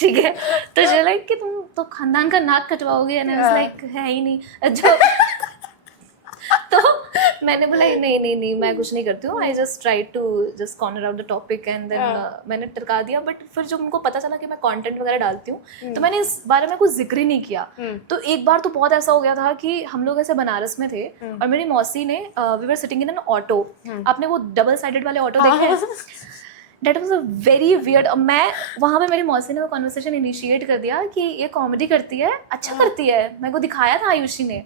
ठीक है, तो जो लाइक कि तुम तो खानदान का नाक कटवाओगे, एंड आई वाज लाइक है ही नहीं जो। तो मैंने बोला नहीं मैं कुछ नहीं करती हूँ, I just try to just corner out the topic and then मैंने टरका दिया। बट फिर जब उनको पता चला कि मैं कंटेंट वगैरह डालती हूँ तो मैंने इस बारे में कुछ जिक्र ही नहीं किया। तो एक बार तो बहुत ऐसा हो गया था कि हम लोग ऐसे बनारस में थे और मेरी मौसी ने, we were sitting in an auto. आपने वो डबल साइडेड वाले ऑटो देखे हैं? That was a very weird। मैं वहाँ पे मेरी मौसी ने वो कॉन्वर्सेशन इनिशिएट कर दिया कि ये कॉमेडी करती है, अच्छा करती है। मेरे को दिखाया था आयुषी ने।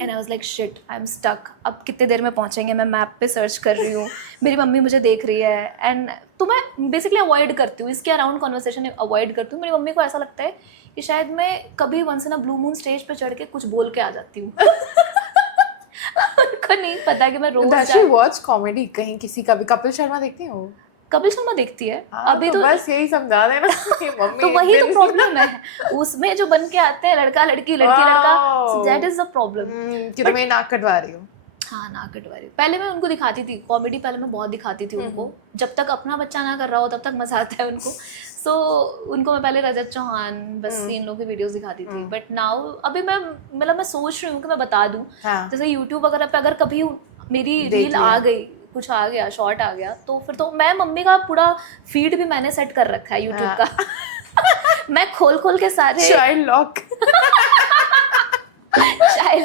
And I was like shit, I am stuck. अब कितने देर में पहुँचेंगे? मैं मैप पे सर्च कर रही हूँ, मेरी मम्मी मुझे देख रही है। एंड तो मैं बेसिकली अवॉइड करती हूँ, इसके अराउंड कॉन्वर्सेशन अवॉइड करती हूँ। मेरी मम्मी को ऐसा लगता है कि शायद मैं कभी once in a blue moon stage पे चढ़ के कुछ बोल के आ जाती हूँ। उनको नहीं पता कि मैं रोज वॉच कॉमेडी कहीं किसी का भी। कपिल शर्मा देखती हो? कपिल शर्मा देखती है। अभी तो बस यही समझा देना मम्मी। तो वही तो प्रॉब्लम है, उसमें जो बन के आते हैं लड़का लड़की लड़की लड़का, दैट इज द प्रॉब्लम कि तुम्हें नाक कटवा रही हो। हाँ, नाक कटवा रही हूँ। पहले मैं उनको दिखाती थी कॉमेडी, पहले मैं बहुत दिखाती थी उनको। जब तक अपना बच्चा ना कर रहा हो तब तक मजा आता है उनको। सो उनको मैं पहले रजत चौहान बस इन लोगों की वीडियोस दिखाती थी। बट नाउ अभी मैं मतलब मैं सोच रही हूँ कि मैं बता दूँ। जैसे यूट्यूब वगैरह पे अगर कभी मेरी रील आ गई, कुछ आ गया, शॉर्ट आ गया, तो फिर तो मैं मम्मी का पूरा फीड भी मैंने सेट कर रखा है यूट्यूब का। मैं खोल के सारे चाइल्ड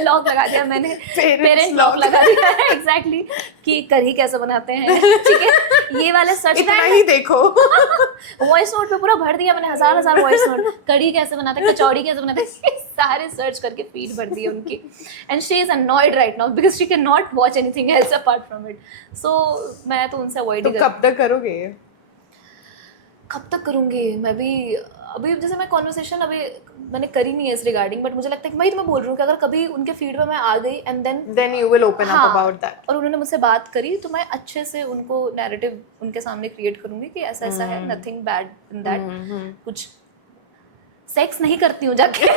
लॉक लगा दिया मैंने, पेरेंट लॉक लगा दिया है। एग्जैक्टली कि कढ़ी कैसे बनाते हैं, ठीक है, ये वाले सर्च इतना ही देखो। वॉइस नोट पे पूरा भर दिया मैंने, हजार वॉइस नोट। कढ़ी कैसे बनाते हैं, कचौड़ी कैसे बनाते हैं, सारे सर्च करके फीड भर दिए उनकी। And she is annoyed right now because she can not watch anything else apart from it. So मैं तो उनसे अवॉइड ही। कब तक करोगे? कब तक करूँगी मैं भी? अभी जैसे मैं कॉन्वर्सेशन अभी मैंने करी नहीं है इस रिगार्डिंग, बट मुझे लगता है कि वही तो मैं बोल रही हूँ कि अगर कभी उनके फीड में मैं आ गई and then you will open up about that, और उन्होंने मुझसे बात करी, तो मैं अच्छे से उनको नैरेटिव उनके सामने क्रिएट करूँगी कि ऐसा ऐसा है, नथिंग बैड इन दैट, कुछ सेक्स नहीं करती हूँ जाके।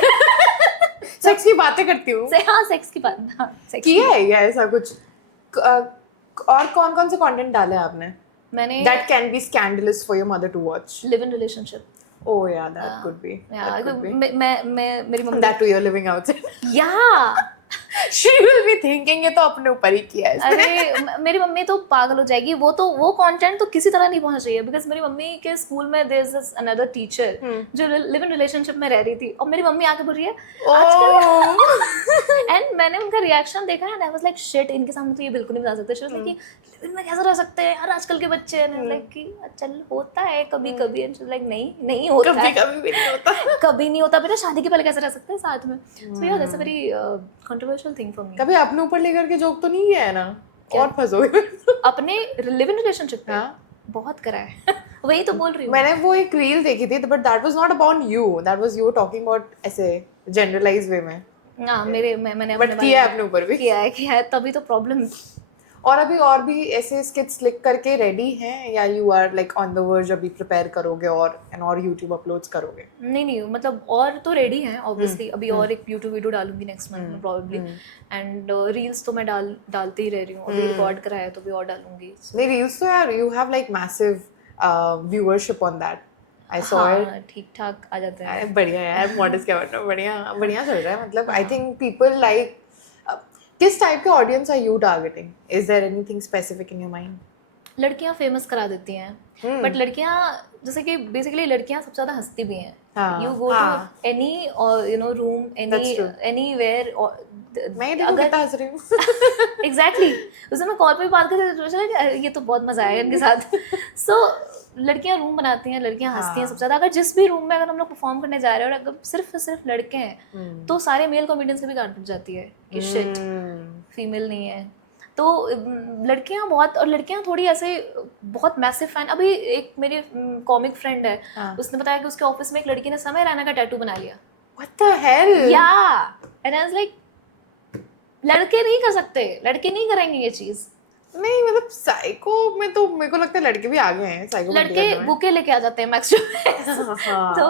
सेक्स की बातें करती हूँ। हाँ, सेक्स की बात, हाँ, सेक्स किया है या ऐसा कुछ? और कौन से कंटेंट डाले आपने? मैंने that can be scandalous for your mother to watch. Live in relationship. Oh yeah, that could be. That could be. मैं मेरी mummy That too, you're living outside. Yeah. She will be thinking ये तो अपने ऊपर ही किया है। अरे मेरी मम्मी तो पागल हो जाएगी। वो कंटेंट तो किसी तरह नहीं पहुंच रही है, बिकॉज मेरी मम्मी के स्कूल में देयर इज अनदर टीचर जो लिव इन रिलेशनशिप में रह रही थी, और मेरी मम्मी आके बोल रही है आजकल। एंड मैंने उनका रिएक्शन देखा and I was like shit, इनके सामने तो ये बिल्कुल नहीं बता सकते। शी वाज लाइक कि लिव इन में कैसे रह सकते हैं यार आजकल के बच्चे। एंड लाइक कि चल होता है कभी कभी। एंड शी वाज लाइक नहीं होता है, कभी भी नहीं होता। कभी नहीं होता बेटा, शादी के पहले कैसे रह सकते हैं साथ में। सो yeah that's a very controversial thing for me. कभी अपने ऊपर लेकर के जोक तो नहीं किया है ना? और फंसोगे अपने लिव इन रिलेशनशिप पे बहुत करा है। वही तो बोल रही हूँ। मैंने वो एक रील देखी थी, but that was not about you, that was you talking about ऐसे जनरलाइज वे में। हाँ, मैंने बट किया है अपने ऊपर भी। किया है, तभी तो प्रॉब्लम। और अभी और भी ऐसे स्किट्स लिख करके रेडी हैं या you are like on the verge अभी प्रिपेयर करोगे और YouTube अपलोड्स करोगे? नहीं मतलब और तो रेडी हैं ऑब्वियसली, अभी और एक यूट्यूब वीडियो डालूंगी नेक्स्ट मंथ में प्रॉब्ली, एंड रील्स तो मैं डालती ही रह रही हूँ, अभी रिकॉर्ड कराया है तो भी और डालूंगी। नहीं, रील्स तो यार you have like massive viewership on that, I saw it. ठीक ठाक आ जाते हैं। बढ़िया यार, मॉडल्स क्या बनना, बढ़िया बढ़िया चल रहा है। मतलब आई थिंक पीपल लाइक, किस टाइप के audience are you targeting? Is there anything specific in your mind? लड़कियां फेमस करा देती हैं, बट लड़कियां जैसे कि बेसिकली लड़कियां सबसे ज्यादा हंसती भी हैं। You go to any room, anywhere, मैं देखो कितना हंस रही हूँ। एग्जैक्टली उस दिन मैं कॉल पे भी बात करते थे, सोचा कि ये तो बहुत मजा आएगा इनके साथ। सो लड़कियां रूम बनाती हैं, लड़कियां हंसती हैं सबसे ज्यादा। अगर जिस भी रूम में अगर हम लोग परफॉर्म करने जा रहे हैं और अगर सिर्फ लड़के हैं तो सारे मेल कॉमेडियंस से भी गांड फट जाती है कि शिट फीमेल नहीं है। तो लड़कियां बहुत, और लड़कियां थोड़ी ऐसे बहुत मैसिव फैन। अभी एक मेरी कॉमिक फ्रेंड है, उसने बताया कि उसके ऑफिस में एक लड़की ने समय रैना का टैटू बना लिया। What the hell? Yeah, and I was like, लड़के नहीं कर सकते, लड़के नहीं करेंगे ये चीज। नहीं मतलब साइको में तो मेरे को लगता है लड़के भी आगे हैं साइको। लड़के बुके लेके आ जाते हैं मैक्स तो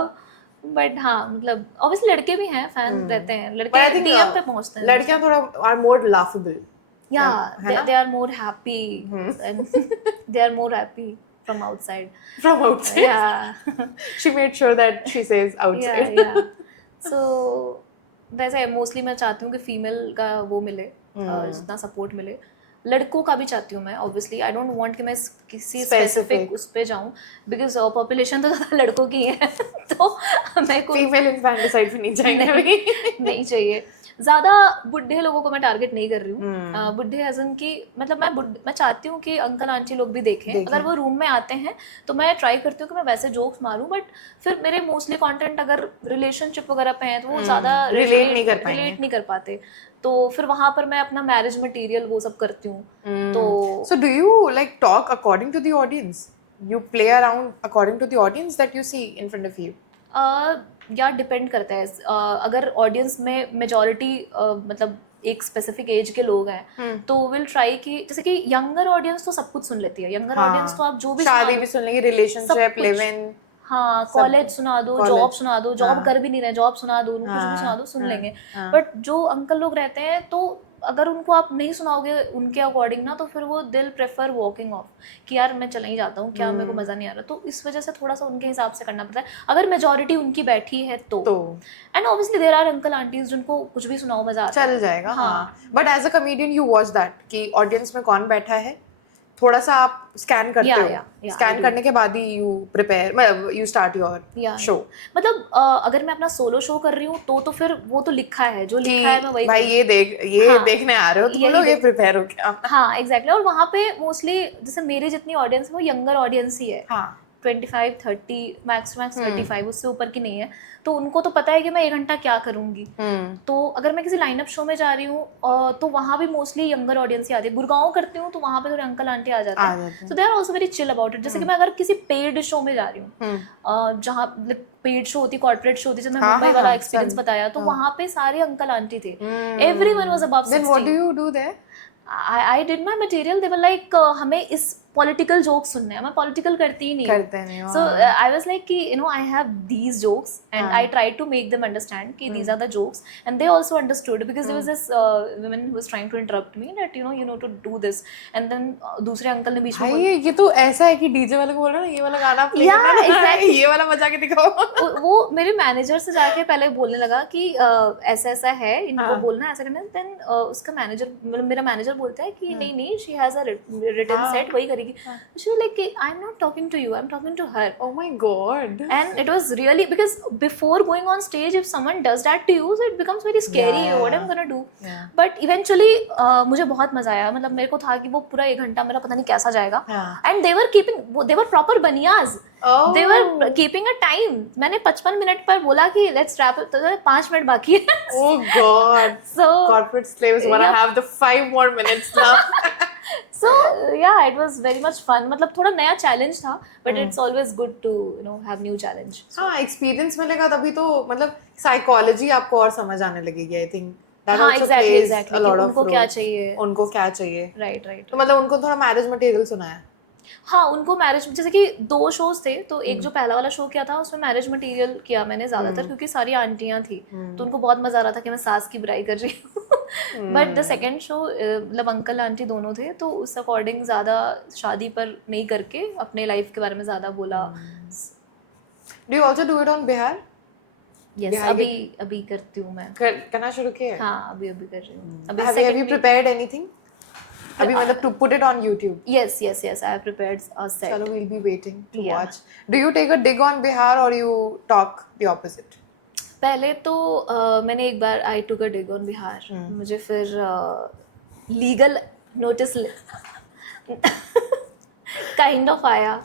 बट हाँ मतलब ऑब्वियसली लड़के भी हैं, फैन रहते हैं, लड़के डीएम पे पहुंचते हैं। लड़कियां थोड़ा are more laughable. Yeah, they are more happy and they are more happy from outside. From outside? Yeah. She made sure that she says outside. Yeah. So वैसे मोस्टली मैं चाहती हूँ कि फीमेल का वो मिले, जितना सपोर्ट मिले। लड़कों का भी चाहती हूँ मैं, ऑब्वियसली आई डोंट वांट कि मैं किसी स्पेसिफिक उस पे जाऊँ, बिकॉज पॉपुलेशन तो ज़्यादा लड़कों की है तो मेरे को फीमेल इन्फेंटिसाइड भी नहीं चाहिए। नहीं चाहिए। ज़्यादा बुढ़े लोगों को मैं टारगेट नहीं कर रही हूँ। बुढ़े एजन की मतलब मैं चाहती हूँ कि अंकल आंटी लोग भी देखें। अगर वो रूम में आते हैं तो मैं ट्राई करती हूँ कि मैं वैसे जोक्स मारूं, बट फिर मेरे मोस्टली कंटेंट अगर रिलेशनशिप वगैरह पे हैं तो वो ज़्यादा रिलेट नहीं कर पाते, तो फिर वहाँ पर मैं अपना मैरिज मटेरियल वो सब करती हूँ। तो so do you like talk according to the audience? You play around according to the audience that you see in front of you? या डिपेंड करता है। अगर ऑडियंस में मेजॉरिटी मतलब एक स्पेसिफिक एज के लोग हैं तो विल ट्राई कि जैसे कि यंगर ऑडियंस तो सब कुछ सुन लेती है। यंगर ऑडियंस तो आप जो भी शादी भी सुन लेंगे, रिलेशनशिप, लिव इन, हाँ, कॉलेज सुना दो, जॉब सुना दो, जॉब कर भी नहीं रहे, जॉब सुना दो, कुछ भी सुना दो, सुन लेंगे। बट जो अंकल लोग रहते हैं तो अगर उनको आप नहीं सुनाओगे उनके अकॉर्डिंग ना, तो फिर वो दिल प्रेफर वॉकिंग ऑफ कि यार मैं चला ही जाता हूँ, क्या मेरे को मज़ा नहीं आ रहा। तो इस वजह से थोड़ा सा उनके हिसाब से करना पड़ता है अगर मेजॉरिटी उनकी बैठी है तो। And obviously there are uncle aunties जिनको कुछ भी सुनाओ मजा आता है, चल जाएगा। हाँ, but as a comedian you watch that कि ऑडियंस में कौन बैठा है, थोड़ा सा आप स्कैन करते हो। स्कैन करने के बाद ही यू प्रिपेयर, मतलब यू स्टार्ट योर शो। मतलब अगर मैं अपना सोलो शो कर रही हूँ तो फिर वो तो लिखा है, जो लिखा है मैं वही भाई ये देखने आ रहे हो तो बोलो ये प्रिपेयर हो क्या। हाँ एग्जैक्टली। और वहाँ पे मोस्टली जैसे मेरी जितनी ऑडियंस है वो यंगर ऑडियंस ही है। 25-30 मैक्स 35, उससे ऊपर की नहीं है। तो उनको तो पता है कि मैं 1 घंटा क्या करूंगी। तो अगर मैं किसी लाइनअप शो में जा रही हूँ तो वहाँ भी मोस्टली यंगर ऑडियंस ही आती है। गुड़गांव करती हूँ तो वहाँ पे थोड़े अंकल आंटी आ जाते हैं, so they are also very chill about it. जैसे कि मैं अगर किसी पेड शो में जा रही हूँ, जहाँ पेड शो होती, कॉर्पोरेट शो होती, जैसे मैं मुंबई वाला एक्सपीरियंस बताया, तो वहाँ पे सारे अंकल आंटी थे, everyone was above 60। Then what do you do there? I did my material. They were like हमें इस पॉलिटिकल जोक्स सुनने हैं, मैं पॉलिटिकल करती ही नहीं हूँ। सो आई वाज लाइक कि I have these jokes and I try to make them understand कि these are the jokes, and they also understood because there was this woman who was trying to interrupt me that you know to do this, and then दूसरे uncle ने बीच में ये तो ऐसा है कि डीजे वाले को बोल रहा है ये वाला गाना प्ले करना, ये वाला बजा के दिखाओ। वो मेरे मैनेजर से जाके पहले बोलने लगा कि ऐसा ऐसा है, इनको बोलना ऐसा करना। देन उसका मैनेजर, मतलब मेरा मैनेजर बोलता है कि नहीं she has a written set, वही करेगी। She was like, I'm not talking to you, I'm talking to her. Oh my god. And it was really, because before going on stage, if someone does that to you, so it becomes very scary. What I'm gonna do? But eventually मुझे बहुत मजा आया। मतलब मेरे को था कि वो पूरा 1 घंटा मेरा पता नहीं कैसा जाएगा। And they were proper Banias. They were keeping a time. मैंने 55 मिनट पर बोला कि let's wrap it, तो 5 मिनट बाकी है। Oh god. So corporate slaves wanna have the 5 more minutes now. So yeah, it was very much fun. मतलब थोड़ा नया चैलेंज था, but it's always good to have new challenge. हाँ, experience मिलेगा तभी तो, मतलब साइकोलॉजी आपको और समझ आने लगेगी। आई थिंक That हाँ also exactly plays exactly a lot of उनको क्या role. चाहिए, उनको क्या चाहिए. Right right. तो मतलब उनको थोड़ा मैरिज मटेरियल सुनाया. हाँ उनको मैरिज, जैसे कि 2 शोज थे, तो एक जो पहला वाला शो किया था उसमें मैरिज मटेरियल किया मैंने ज़्यादातर, क्योंकि सारी आंटियां थी तो उनको बहुत मज़ा आ रहा था कि मैं सास की बुराई कर रही हूँ. बट द सेकेंड शो मतलब अंकल आंटी दोनों थे, तो उस अकॉर्डिंग ज़्यादा शादी पर नहीं करके अपने लाइफ के बारे में ज़्यादा बोला. Do you also do it on Bihar? Yes Bihar अभी के- अभी करती हूँ मैं. करना शुरू किया है? हाँ अभी अभी कर रही हूँ. अभी Have you second week- prepared anything? अभी मतलब to put it on YouTube. Yes, yes, yes. I have prepared a set. चलो, we'll be waiting to Yeah. watch. Do you take a dig on Bihar or you talk the opposite? पहले तो मैंने एक बार आई टुक अ डिग on Bihar, मुझे फिर legal notice kind of आया.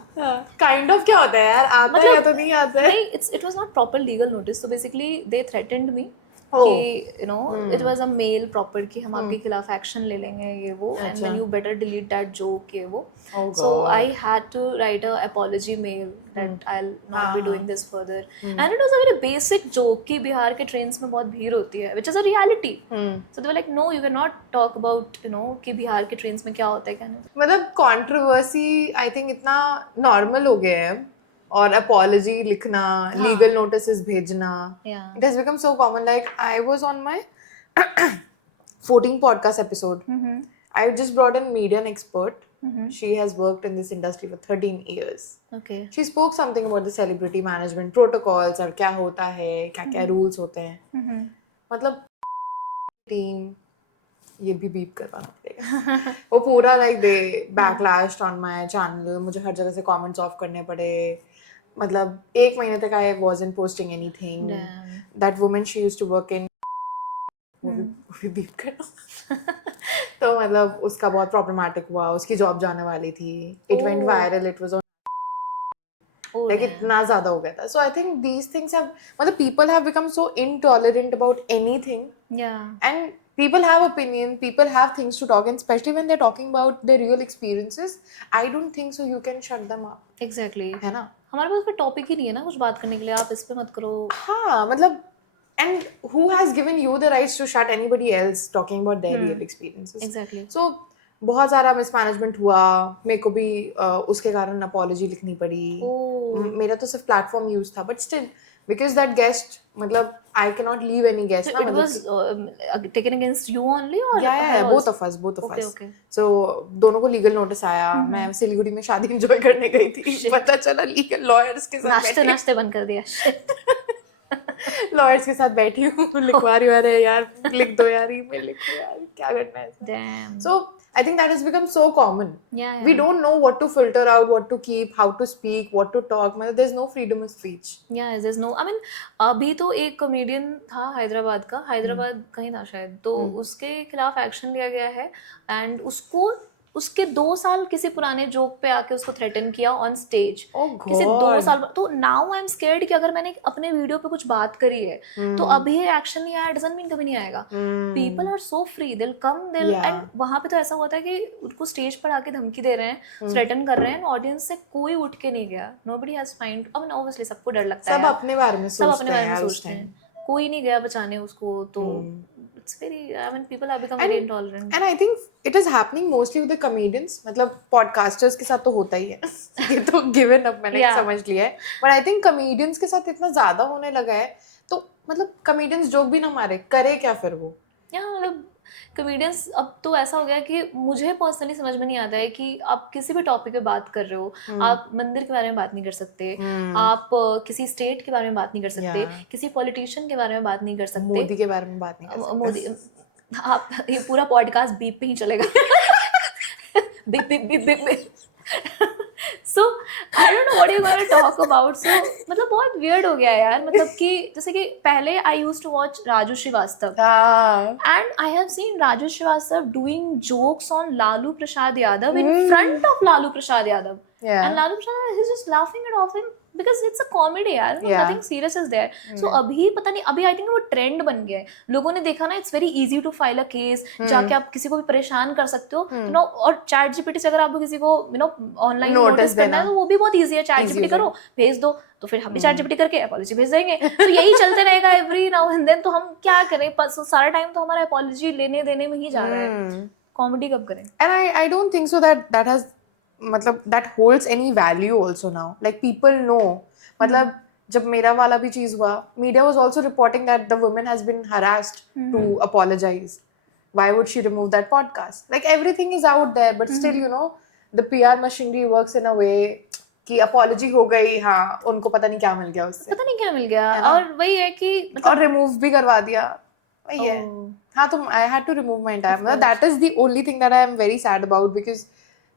Kind of क्या होता है यार? आता है या तो नहीं आता है? नहीं, it was not proper legal notice, तो basically they threatened me Oh. कि you know it was a mail proper कि हम आपके खिलाफ एक्शन ले लेंगे ये वो, and then you better delete that joke ये वो. Oh So God. I had to write a apology mail that I'll not be doing this further. And it was a very basic joke कि बिहार के trains में बहुत भीड़ होती है, which is a reality. So they were like, no, you cannot talk about you know कि बिहार के trains में क्या होता है क्या नहीं. मतलब कंट्रोवर्सी आई थिंक इतना नॉर्मल हो गया है, और अपॉलॉजी लिखना, लीगल नोटिसेस भेजना, Yeah. It has become so common. Like I was on my 14 podcast episode. I just brought in media an expert. She has worked in this industry for 13 years. Okay. She spoke something about the celebrity management protocols और क्या होता है, क्या क्या rules होते हैं. मतलब team ये भी बीप करवाना पड़ेगा. वो पूरा like they backlashed on my channel, मुझे हर जगह से कमेंट्स ऑफ करने पड़े. मतलब 1 महीने तक I wasn't posting anything. That woman she used to work in, वो भी बीप करना. तो मतलब उसका बहुत प्रॉब्लमेटिक हुआ, उसकी जॉब जाने वाली थी. It went viral, it was Oh, like इतना ज्यादा हो गया था. So I think these things have, मतलब people have become so intolerant about anything. yeah. And people have opinion, people have things to talk, and especially when they're talking about their real experiences, I don't think so you can shut them up. Exactly. है ना? हमारे पास कोई topic ही नहीं है ना कुछ बात करने के लिए, आप इस पे मत करो. हाँ, मतलब and who has given you the rights to shut anybody else talking about their real experiences? Exactly. So बहुत सारा मिसमैनेजमेंट हुआ, मेरे को भी उसके कारण अपॉलॉजी लिखनी पड़ी. मेरा तो सिर्फ प्लेटफॉर्म यूज था, but still because that guest, मतलब I cannot leave any guest. So it was taken against you only or yeah, both of us. Okay. So दोनों को लीगल नोटिस आया. मैं सिलीगुड़ी में शादी एंजॉय करने गई थी, पता चला लीगल लॉयर्स के साथ नाश्ते बंद कर दिया. लॉयर्स के साथ बैठी हूँ, लिखवा रही हूँ, अरे यार लिख दो यार, ईमेल लिखो यार, क्या करना है. Damn. So I think that has become so common. Yeah. We don't know what to filter out, what to keep, how to speak, what to talk. मतलब there's no freedom of speech. Yeah, there's no. I mean, अभी तो एक comedian था हैदराबाद का, हैदराबाद कहीं था शायद, तो उसके खिलाफ एक्शन लिया गया है, एंड उसको उसके 2 साल किसी पुराने जोक पे आके उसको थ्रेटन किया ऑन स्टेज. किसी 2 साल. तो नाउ आई एम स्केर्ड कि अगर मैंने अपने वीडियो पे कुछ बात करी है तो अभी एक्शन नहीं आया डजंट मीन कभी नहीं आएगा. पीपल आर सो फ्री, दिल कम दिल. एंड वहां पे तो ऐसा होता है कि उनको स्टेज पर आके धमकी दे रहे हैं, थ्रेटन कर रहे हैं, ऑडियंस से कोई उठ के नहीं गया. Nobody has find. अब ऑब्वियसली सबको डर लगता है, सब अपने बारे में सोचते हैं, कोई नहीं गया बचाने उसको. तो it's very, I mean, people have become very intolerant. And I think it is happening mostly with the comedians. मतलब podcasters के साथ तो होता ही है. ये तो given up मैंने समझ लिया है. But I think comedians के साथ इतना ज़्यादा होने लगा है, तो मतलब comedians जोक भी ना मारे, करे क्या फिर वो? मतलब कॉमेडियंस अब तो ऐसा हो गया कि मुझे पर्सनली समझ में नहीं आता है कि आप किसी भी टॉपिक पे बात कर रहे हो, आप मंदिर के बारे में बात नहीं कर सकते, आप किसी स्टेट के बारे में बात नहीं कर सकते, किसी पॉलिटिशियन के बारे में बात नहीं कर सकते, मोदी के बारे में बात नहीं कर सकते. मोदी, आप ये पूरा पॉडकास्ट बीप पे ही चलेगा. Beep beep beep beep. So I don't know what you're going to talk about. So मतलब बहुत weird हो गया यार. मतलब कि जैसे कि पहले I used to watch Raju Srivastava, and I have seen Raju Srivastava doing jokes on Lalu Prasad Yadav in front of Lalu Prasad Yadav, and Lalu Prasad is just laughing it off, and because it's a comedy यार, Yeah. nothing serious is there. So अभी पता नहीं, अभी I think वो trend बन गया है, लोगों ने देखा ना, it's very easy to file a case, जाके आप किसी को भी परेशान कर सकते हो, you know, और चैट जीपीटी से अगर आपको किसी को you know ऑनलाइन नोटिस करना है तो वो भी बहुत ईजी है, चैट जीपीटी करो, भेज दो, तो फिर हम भी चैट जीपीटी करके अपॉलॉजी भेज देंगे, तो यही चलते रहेगा एवरी नाउ एंड देन, तो हम क्या करें, सारा टाइम तो हमारा अपॉलॉजी लेने देने में ही जा रहा है, कॉमेडी कब करें? And I don't think so that has मतलब that holds any value also now. Like people know. मतलब जब मेरा वाला भी चीज हुआ, media was also reporting that the woman has been harassed to apologize. Why would she remove that podcast? Like everything is out there, but still you know the PR machinery works in a way कि apology हो गई, हाँ उनको पता नहीं क्या मिल गया उससे, पता नहीं क्या मिल गया, और वही है कि और remove भी करवा दिया, वही है. हाँ तो I had to remove my entire, मतलब that is the only thing that I am very sad about because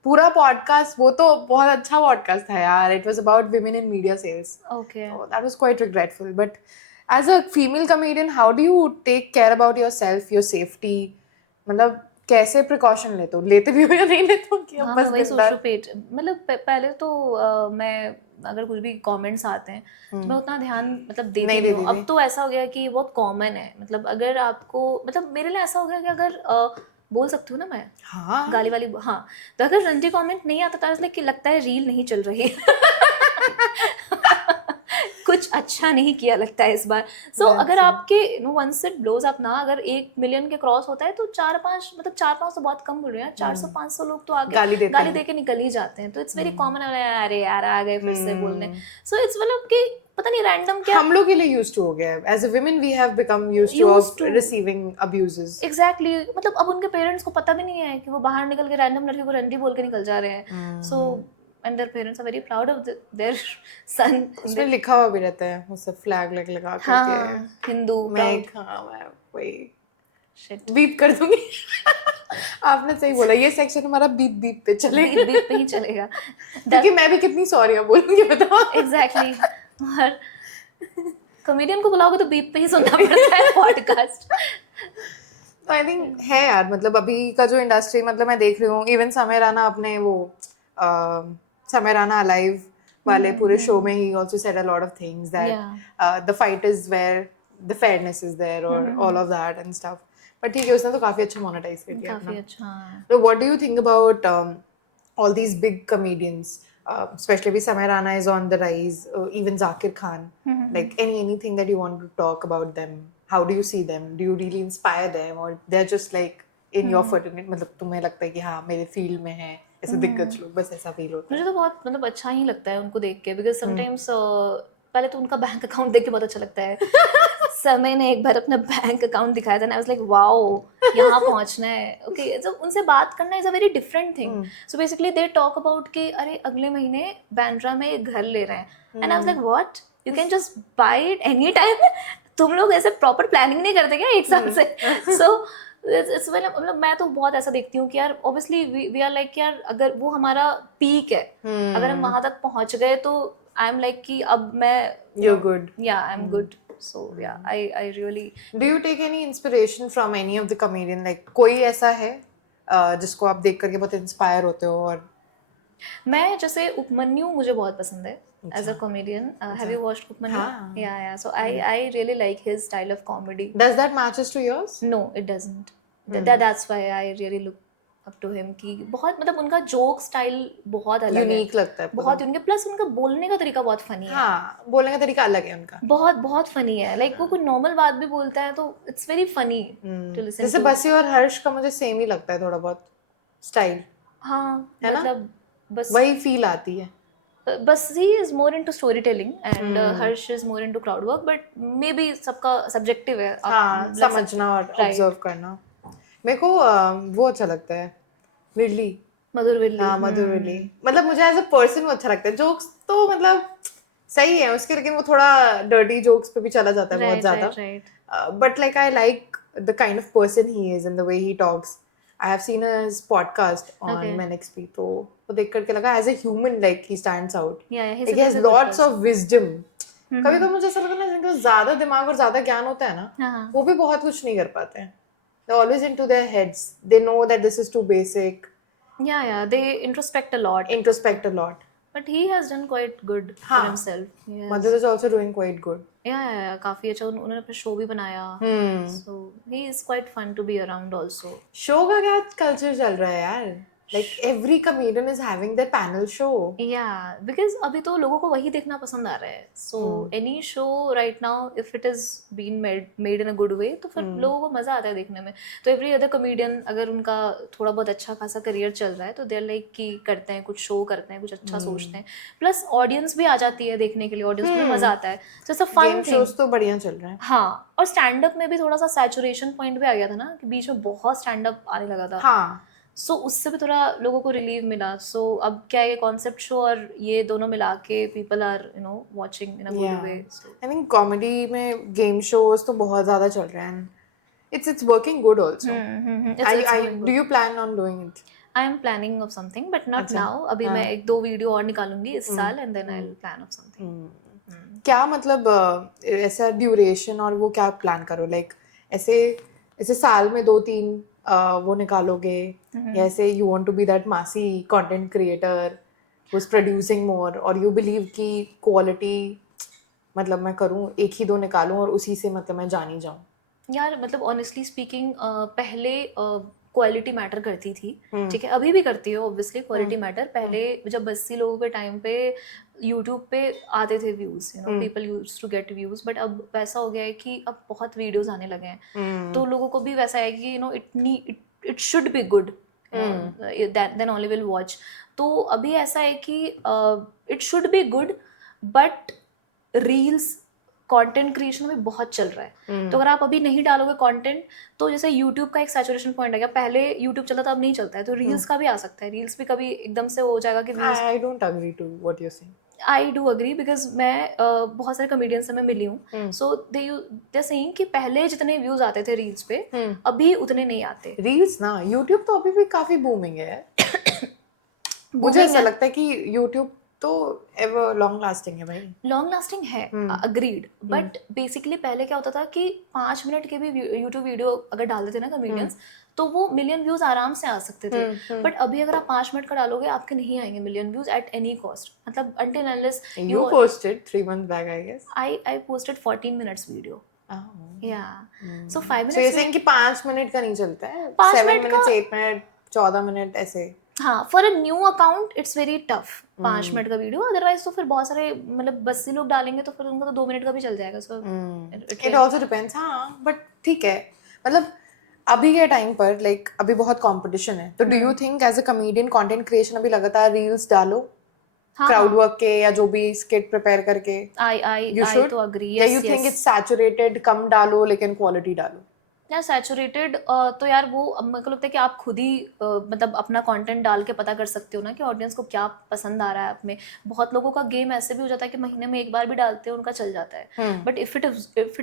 पूरा podcast वो तो बहुत अच्छा podcast था यार, it was about women in media sales. Okay. So that was quite regretful. But as a female comedian, how do you take care about yourself, your safety? मतलब कैसे precaution लेते हो? लेते भी हो या नहीं लेते हो? कि अब हाँ, बस मैं वही दिलदार- सोच पेट, मतलब पहले तो मैं अगर कुछ भी कमेंट्स आते हैं तो मैं उतना ध्यान मतलब देती नहीं हूँ. अब तो ऐसा हो गया कि बहुत कॉमन है, मतलब अगर आपको, मतलब मेरे लिए ऐसा हो गया कि अगर बोल सकती हूँ ना मैं, हाँ गाली वाली, हाँ, तो अगर रंटी कमेंट नहीं आता तो कि लगता है रील नहीं चल रही कुछ अच्छा नहीं किया लगता है इस बार. सो अगर आपके वंस इट ब्लोज अप ना, अगर 1 मिलियन के क्रॉस होता है तो 4-5, मतलब 4-5 तो बहुत कम बोल रहे हैं, 400-500 लोग तो आके गाली दे के निकल ही जाते हैं, तो इट्स वेरी कॉमन. अरे यार आ गए फिर से बोलने. सो इट्स मतलब कि पता नहीं रैंडम क्या, हम लोग के लिए used to हो गया है. As a women we have become used to receiving abuses. Exactly. मतलब अब उनके पेरेंट्स को पता भी नहीं है कि वो बाहर निकल के रैंडम लड़के को रंडी बोल के निकल जा रहे हैं. सो and their parents are very proud of their son. उसमें लिखा हुआ भी रहता है, वो सब फ्लैग लगा करके हिंदू मैं वही बीप कर दूंगी. आपने सही बोला, ये सेक्शन हमारा बीप बीप पे चलेगा, बीप पे ही चलेगा, क्योंकि मैं भी कितनी सॉरी बोलूंगी बताओ. एग्जैक्टली. और कॉमेडियन को बुलाओगे तो बीप पे ही सुनना पड़ता है पॉडकास्ट. आई थिंक है यार, मतलब अभी का जो इंडस्ट्री, मतलब मैं देख रही हूँ इवन समय राणा अपने वो समय राणा अलाइव वाले पूरे शो में ही also said a lot of things that the fight is where the fairness is there or all of that and stuff. but ठीक है, उसने तो काफी अच्छा मोनेटाइज कर दिया अपना. काफी अच्छा. So what do you think about all these big comedians, especially भी समय Rana is on the rise, even Zakir Khan, like anything that you want to talk about them, how do you see them, do you really inspire them or they're just like in your foot, मतलब तुम्हें लगता है कि हाँ मेरे field में है ऐसे दिग्गज लोग, बस ऐसा फील होता है? मुझे तो बहुत मतलब अच्छा ही लगता है उनको देख के, बिकॉज समटाइम्स पहले तो उनका बैंक अकाउंट देख के बहुत अच्छा लगता है. समय ने एक बार अपना बैंक अकाउंट दिखाया था, आई वाज लाइक वाओ, यहाँ पहुँचना है. ओके, जब उनसे बात करना is a very different thing. So basically they talk about कि अरे अगले महीने बांद्रा में एक घर ले रहे हैं, and I was like what, you can just by it any time. तुम लोग ऐसे प्रॉपर प्लानिंग नहीं करते क्या एक साल से? सो इट्स मतलब मैं तो बहुत ऐसा देखती हूँ कि यार ऑब्वियसली वी आर लाइक यार, अगर वो हमारा पीक है, अगर हम वहां तक पहुंच गए तो आई एम लाइक कि अब मैं you're good. या I am good. So yeah I really. Do you take any inspiration from any of the comedian? Like कोई ऐसा है जिसको आप देख करके बहुत इंस्पायर होते हो? और मैं जैसे उपमन्यु मुझे बहुत पसंद है as a comedian. Have you watched Upamanyu? Yeah so I really like his style of comedy. does that matches to yours? No, it doesn't. That's why I really look up to him कि बहुत मतलब उनका joke style बहुत अलग है, unique लगता है बहुत उनके, प्लस उनका बोलने का तरीका बहुत फनी है. हाँ, बोलने का तरीका अलग है उनका, बहुत बहुत फनी है. लाइक वो कोई नॉर्मल बात भी बोलता है तो it's very funny to listen. जैसे बसी और हर्ष का मुझे सेम ही लगता है थोड़ा बहुत स्टाइल. हाँ, है ना? मतलब बस वही फील आती है. बस he is more into storytelling and Harsh is more into crowd work, but maybe सबका subjective है. हाँ, समझना और ऑब्जर्व करना. मेरे को वो अच्छा लगता है विरली, मधुर विरली. हाँ मधुर विरली, मतलब मुझे एज अ पर्सन वो अच्छा लगता है. जोक्स तो मतलब सही है उसके, लेकिन वो थोड़ा डर्टी जोक्स पे भी चला जाता है बहुत ज्यादा. But like I like the kind of person he is and the way he talks. I have seen his podcast on MenXP, तो वो देख करके लगा as a human like he stands out. He's like he has lots of wisdom. कभी कभी मुझे ऐसा लगता है जिनका ज्यादा दिमाग और ज्यादा ज्ञान होता है ना, वो भी बहुत कुछ नहीं कर पाते हैं. They're always into their heads. They know that this is too basic. They introspect a lot. But he has done quite good for हाँ. himself. Yes. Madhur is also doing quite good. Yeah, काफी अच्छा उन्होंने अपना show भी बनाया. So he is quite fun to be around also. Show का क्या culture चल रहा है यार? Like every comedian is having their panel show. Yeah, because अभी तो लोगों को वही देखना पसंद आ रहा है. So any show right now, if it is being made in a good way, तो फिर लोगों को मजा आता है देखने में. तो every other comedian अगर उनका थोड़ा बहुत अच्छा खासा करियर चल रहा है तो they're like कि करते हैं कुछ शो करते हैं कुछ अच्छा सोचते हैं. Plus audience भी आ जाती है देखने के लिए. Audience को भी मजा आता है. So it's a fun Game thing. shows तो बढ़िया चल रहे हैं. हाँ, और स्टैंड अप में भी थोड़ा सा सैचुरेशन पॉइंट भी आ गया था ना कि बीच में बहुत स्टैंड अप आने लगा था. हाँ. सो उससे भी थोड़ा लोगों को रिलीव मिला. सो अब क्या है, ये कॉन्सेप्ट शो और ये दोनों मिला के people are watching in a good way. I think comedy में गेम शोज तो बहुत ज्यादा चल रहे हैं. It's working good also. Do you plan on doing it? I am planning of something but not now. अभी मैं 1-2 वीडियो और निकालूंगी इस साल and then I will plan of something. क्या मतलब ऐसा ड्यूरेशन और वो क्या प्लान करो? लाइक ऐसे साल में 2-3 वो निकालोगे या ऐसे you want to be that massy content creator who is producing more और यू बिलीव कि क्वालिटी मतलब मैं करूँ 1 ही 2 निकालूं और उसी से मतलब मैं जानी जाऊँ? यार मतलब ऑनेस्टली स्पीकिंग पहले क्वालिटी मैटर करती थी. ठीक है, अभी भी करती है ऑब्वियसली क्वालिटी मैटर. पहले जब 80 लोगों के टाइम पे यूट्यूब पे आते थे views, people used to get views. But अब वैसा हो गया है कि अब बहुत वीडियोस आने लगे हैं तो लोगों को भी वैसा है कि it should be good then only will watch. तो अभी ऐसा है कि it should be good but reels content creation में बहुत चल रहा है. तो अगर आप अभी नहीं डालोगे कंटेंट तो जैसे यूट्यूब का एक सैचुरेशन पॉइंट आ गया. पहले यूट्यूब चला था, अब नहीं चलता है. तो रील्स का भी आ सकता है. रील्स भी कभी एकदम से हो जाएगा कि I don't agree to what you say. I do agree because मैं बहुत सारे कॉमेडियन से मैं मिली हूँ. सो दे सेइंग कि पहले जितने व्यूज आते थे रील्स पे अभी उतने नहीं आते. रील्स ना यूट्यूब तो अभी भी काफी बूमिंग है. मुझे ऐसा लगता है कि यूट्यूब तो एवर लॉन्ग लास्टिंग है भाई. लॉन्ग लास्टिंग है, अग्रीड. बट बेसिकली पहले क्या होता था कि 5 मिनट के भी यूट्यूब वीडियो अगर डालते थे ना कॉमेडियंस तो वो मिलियन व्यूज आराम से आ सकते थे. बट अभी अगर आप 5 मिनट का डालोगे आपके नहीं आएंगे million views at any cost. मतलब until unless you posted 3 months back I guess. I posted 14 minutes video. Yeah. So 5 minutes. So you're saying कि 5 मिनट का नहीं चलता है? 7 minutes, 8 मिनट, 14 मिनट ऐसे. हाँ, for a new account it's very tough 5 minute का video. Otherwise तो फिर बहुत सारे मतलब 80 लोग डालेंगे तो फिर उनको तो 2 मिनट का भी चल जाएगा. So it also depends. हाँ बट ठीक है. मतलब अभी के टाइम पर लाइक अभी बहुत कंपटीशन है. तो do you think as a comedian content creation अभी लगातार रील्स डालो क्राउड वर्क के या जो भी स्किट प्रिपेयर करके? आई तो अग्री. या यू थिंक इट्स सैचुरेटेड कम डालो लेकिन क्वालिटी डालो? यार सैचुरेटेड तो यार वो मेरे को लगता है कि आप खुद ही मतलब अपना कंटेंट डाल के पता कर सकते हो ना कि ऑडियंस को क्या पसंद आ रहा है. आप में बहुत लोगों का गेम ऐसे भी हो जाता है कि महीने में 1 बार भी डालते हैं उनका चल जाता है. But if it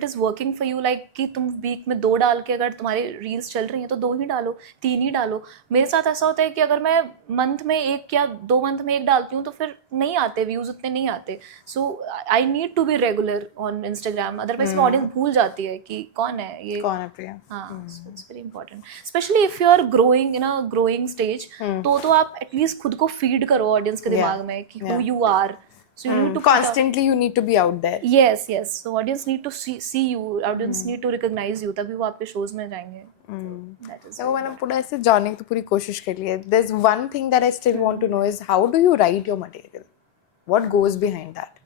is working for you like कि तुम वीक में 2 डाल के अगर तुम्हारी रील्स चल रही हैं तो 2 ही डालो, 3 ही डालो. मेरे साथ ऐसा होता है कि अगर मैं मंथ में 1 या 2 मंथ में 1 डालती हूँ तो फिर नहीं आते व्यूज, उतने नहीं आते. So I need to be regular on Instagram. Otherwise audience भूल जाती है कि कौन है ये, कौन है प्रिया. हाँ, so it's very important, especially if you are growing in a growing stage. तो आप एटलीस्ट खुद को फीड करो ऑडियंस के दिमाग में कि who you are. So you need to constantly you need to be out there. Yes. So audience need to see you. Audience need to recognize you. तभी वो आपके shows में जाएंगे. So मैंने पूरा ऐसे जानने की तो पूरी कोशिश कर ली है. There's one thing that I still want to know is how do you write your material? What goes behind that?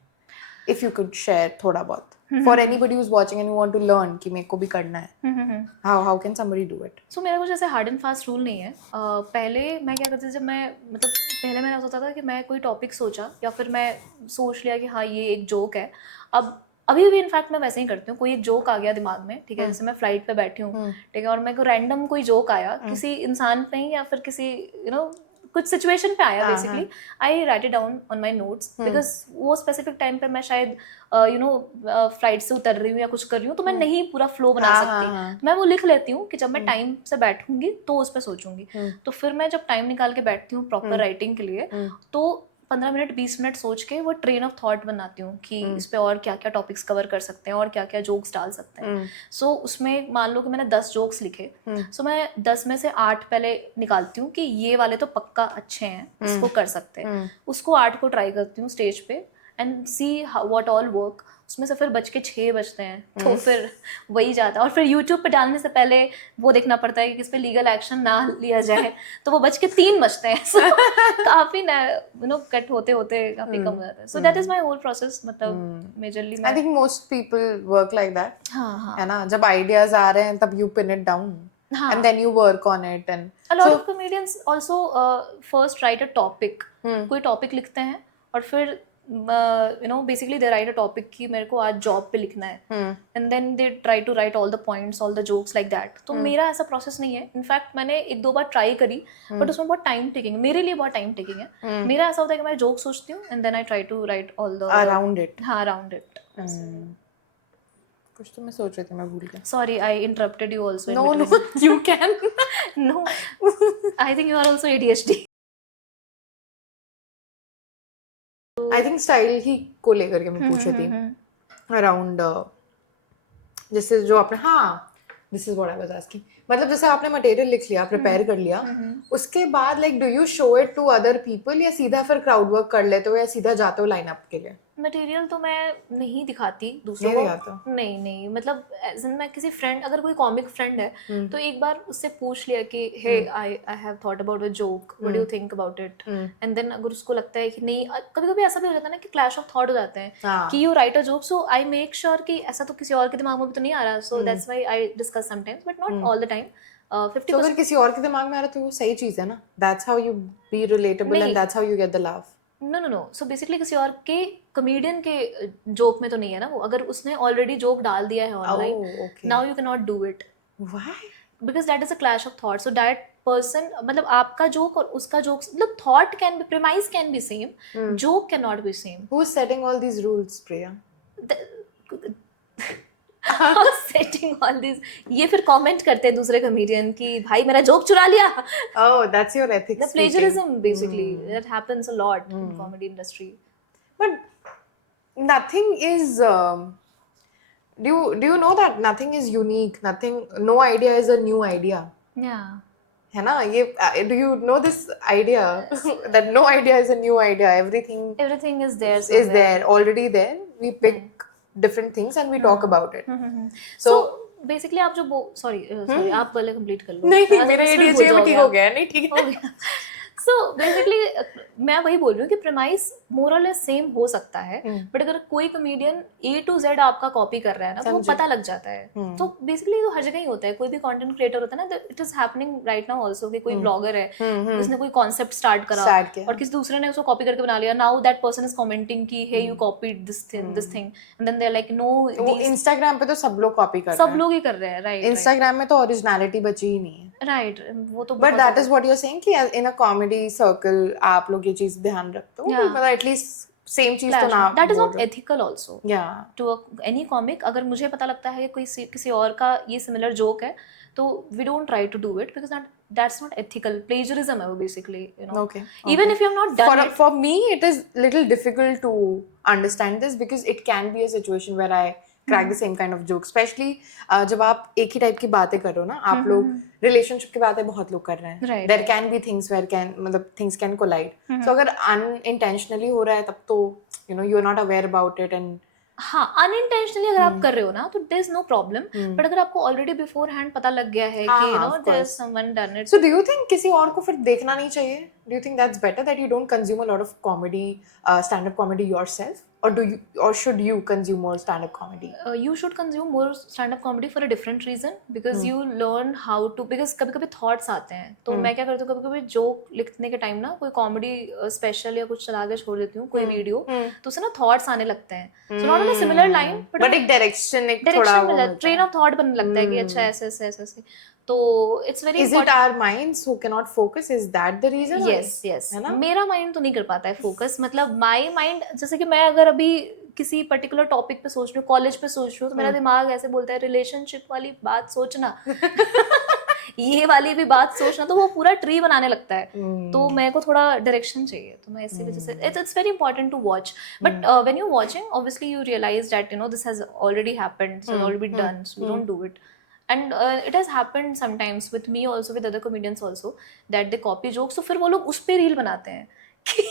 If you could share थोड़ा बहुत. For anybody who's watching and who want to learn कि मेरे को भी करना है. How can somebody do it? So मेरा कुछ ऐसे हार्ड एंड फास्ट रूल नहीं है. पहले मैं क्या करती थी, जब मैं मतलब पहले मैंने सोचा था कि मैं कोई टॉपिक सोचा या फिर मैं सोच लिया कि हाँ ये एक जोक है. अभी भी इनफैक्ट मैं वैसे ही करती हूँ. कोई एक जोक आ गया दिमाग में, ठीक है, जैसे मैं फ्लाइट पे बैठी हूँ, ठीक है, और मेरे को रैंडम कोई जोक आया किसी इंसान पे या फिर किसी कुछ सिचुएशन पे आया. Basically I right it down on my notes because वो स्पेसिफिक टाइम पे मैं शायद फ्लाइट से उतर रही हूँ या कुछ कर रही हूँ तो मैं नहीं पूरा फ्लो बना सकती. मैं वो लिख लेती हूँ कि जब मैं टाइम से बैठूंगी तो उस पर सोचूंगी. तो फिर मैं जब टाइम निकाल के बैठती हूँ प्रॉपर राइटिंग के लिए तो 15 मिनट 20 मिनट सोच के वो ट्रेन ऑफ थॉट बनाती हूँ कि इस पे और क्या क्या टॉपिक्स कवर कर सकते हैं और क्या क्या जोक्स डाल सकते हैं. सो उसमें मान लो कि मैंने 10 जोक्स लिखे, सो मैं 10 में से 8 पहले निकालती हूँ कि ये वाले तो पक्का अच्छे हैं, इसको कर सकते हैं. उसको 8 को ट्राई करती हूँ स्टेज पे and see what all work. उसमें से फिर बच के 6 बचते हैं, तो फिर वही जाता है. और फिर यूट्यूब पे डालने से पहले वो देखना पड़ता है कि किस पे लीगल एक्शन ना लिया जाए, तो वो बच के 3 बचते हैं. So, काफी कट होते होते काफी कम हो जाता है. So that is my whole process. मतलब majorly I think most people work like that. हाँ हाँ है ना, जब आइडियाज आ रहे हैं तब you pin it down and then you work on it. And a lot of comedians also first write a topic. कोई टॉपिक लिखते हैं और फिर basically they write a topic कि मेरे को आज जॉब पे लिखना है, and then they try to write all the points, all the jokes like that. तो मेरा ऐसा प्रोसेस नहीं है. इनफैक्ट मैंने 1-2 बार ट्राई करी, बट उसमें बहुत टाइम टेकिंग है, मेरे लिए बहुत टाइम टेकिंग है. मेरा ऐसा होता है कि मैं जोक सोचती हूँ and then I try to write all the around it. हाँ, around it. कुछ तो मैं सोच रही थी, मैं भूल गया. Sorry, I interrupted you also. No, you can. No, I think you are also ADHD. I think style ही को लेकर के मैं पूछ रही थी अराउंड जैसे जो आपने, हाँ, this is what I was asking. मतलब जैसे आपने मटेरियल लिख लिया, प्रिपेयर कर लिया, उसके बाद like do you show it to other people या सीधा फिर क्राउड वर्क कर लेते हो या सीधा जाते हो लाइन अप के लिए? मटेरियल तो मैं नहीं दिखाती दूसरों को. नहीं, मतलब मैं किसी फ्रेंड, अगर कोई कॉमिक फ्रेंड है तो एक बार उससे पूछ लिया कि hey I have thought about a joke, what do you think about it, and then अगर उसको लगता है कि नहीं, कभी कभी ऐसा भी हो जाता है ना कि क्लैश ऑफ थॉट हो जाते हैं कि you right a joke, so I make sure कि ऐसा तो किसी और के दिमाग में भी तो नहीं आ रहा. So that's why I discuss sometimes, but not all the time. 50% अगर किसी और के दिमाग में आ रहा तो वो सही चीज है ना. That's how you be relatable and that's how you get the laugh. No. So basically किसी और के कॉमेडियन के जोक में तो नहीं है ना वो. अगर उसने ऑलरेडी जोक डाल दिया है online, now you can not do it. Why? Because that is a clash of thought. So that person, मतलब आपका जोक और उसका जोक, मतलब thought can be, premise can be same, joke can not be same. Who is setting all these rules, Priya? Setting all this, ये फिर comment करते हैं दूसरे कॉमेडियन कि भाई मेरा जोक चुरा लिया. Oh, that's your ethics. The plagiarism basically that happens a lot in comedy industry. But nothing is. Do you know that nothing is unique? Nothing. No idea is a new idea. Yeah. है ना ये? Do you know this idea that no idea is a new idea? Everything is there. Is there already there? We pick different things and we talk about it. So basically आप जो sorry आप पहले complete कर लो. नहीं, मेरा ADHD भी ठीक हो गया. नहीं, ठीक है. So basically मैं वही बोल रही हूँ कि प्रेमाइस मोर और लेस सेम हो सकता है, बट अगर कोई कॉमेडियन A to Z आपका कॉपी कर रहा है ना, तो वो पता लग जाता है. तो बेसिकली तो हर जगह ही होता है. कोई भी कंटेंट क्रिएटर होता है ना, it is happening right now also कि कोई ब्लॉगर है, उसने कोई कॉन्सेप्ट स्टार्ट करा और किसी दूसरे ने उसको कॉपी करके बना लिया. Now that person is commenting कि hey you copied this thing and then they are like no. वो इंस्टाग्राम पे तो सब लोग कॉपी कर रहे हैं, सब लोग ही कर रहे हैं. राइट, इंस्टाग्राम में तो ओरिजिनलिटी बची ही नहीं है. राइट, वो तो. But that is what you are saying कि इन अ कॉमेडी सर्कल आप लोग ये चीज ध्यान रखते हो, मतलब एटलीस्ट सेम चीज तो ना. That is not ethical also to any comic. अगर मुझे पता लगता है कि कोई किसी और का ये सिमिलर जोक है, तो we don't try to do it because that's not ethical. Plagiarism है वो basically, you know. Okay. Even if you have not done it. For me, it is little difficult to understand this because it can be a situation where I crack the same kind of joke, especially जब आप एक ही type की बातें कर रहे हो ना. आप लोग रिलेशनशिप की बातें बहुत लोग कर रहे हैं. There can be things where मतलब things can collide. So अगर unintentionally हो रहा है तब तो you know you are not aware about it and हाँ, unintentionally अगर आप कर रहे हो ना तो there is no problem. But अगर आपको already beforehand पता लग गया है कि you know there's someone done it. So do you think किसी और को फिर देखना नहीं चाहिए? Do you think that's better that you don't consume a lot of comedy, stand-up comedy yourself, or should you consume more stand-up comedy? You should consume more stand-up comedy for a different reason because you learn how to, because कभी-कभी thoughts आते हैं. तो मैं क्या करती हूँ, कभी-कभी joke लिखने के टाइम ना कोई comedy special या कुछ चला के छोड़ देती हूँ, कोई वीडियो, तो उससे ना thoughts आने लगते हैं. So not only similar line, but एक direction थोड़ा train of thought बनने लगता है कि अच्छा ऐसे. तो it's very important. Is it our minds who cannot focus? Is that the reason? Yes. मेरा mind तो नहीं कर पाता है focus. मतलब my mind, जैसे कि मैं अगर अभी किसी पर्टिकुलर टॉपिक पे सोच रही हूँ, कॉलेज पे सोच रही हूँ, तो मेरा दिमाग ऐसे बोलता है रिलेशनशिप वाली बात सोचना. ये वाली भी बात सोचना, तो वो पूरा ट्री बनाने लगता है। तो मेरे को थोड़ा डायरेक्शन चाहिए, तो मैं इसी वजह से it's very important to watch, but when you watching obviously you realise that you know this has already happened, this has already been done, so we don't do it. And it has happened sometimes with me also, with other comedians also, that they copy jokes, तो फिर वो लोग उस पे reel बनाते हैं कि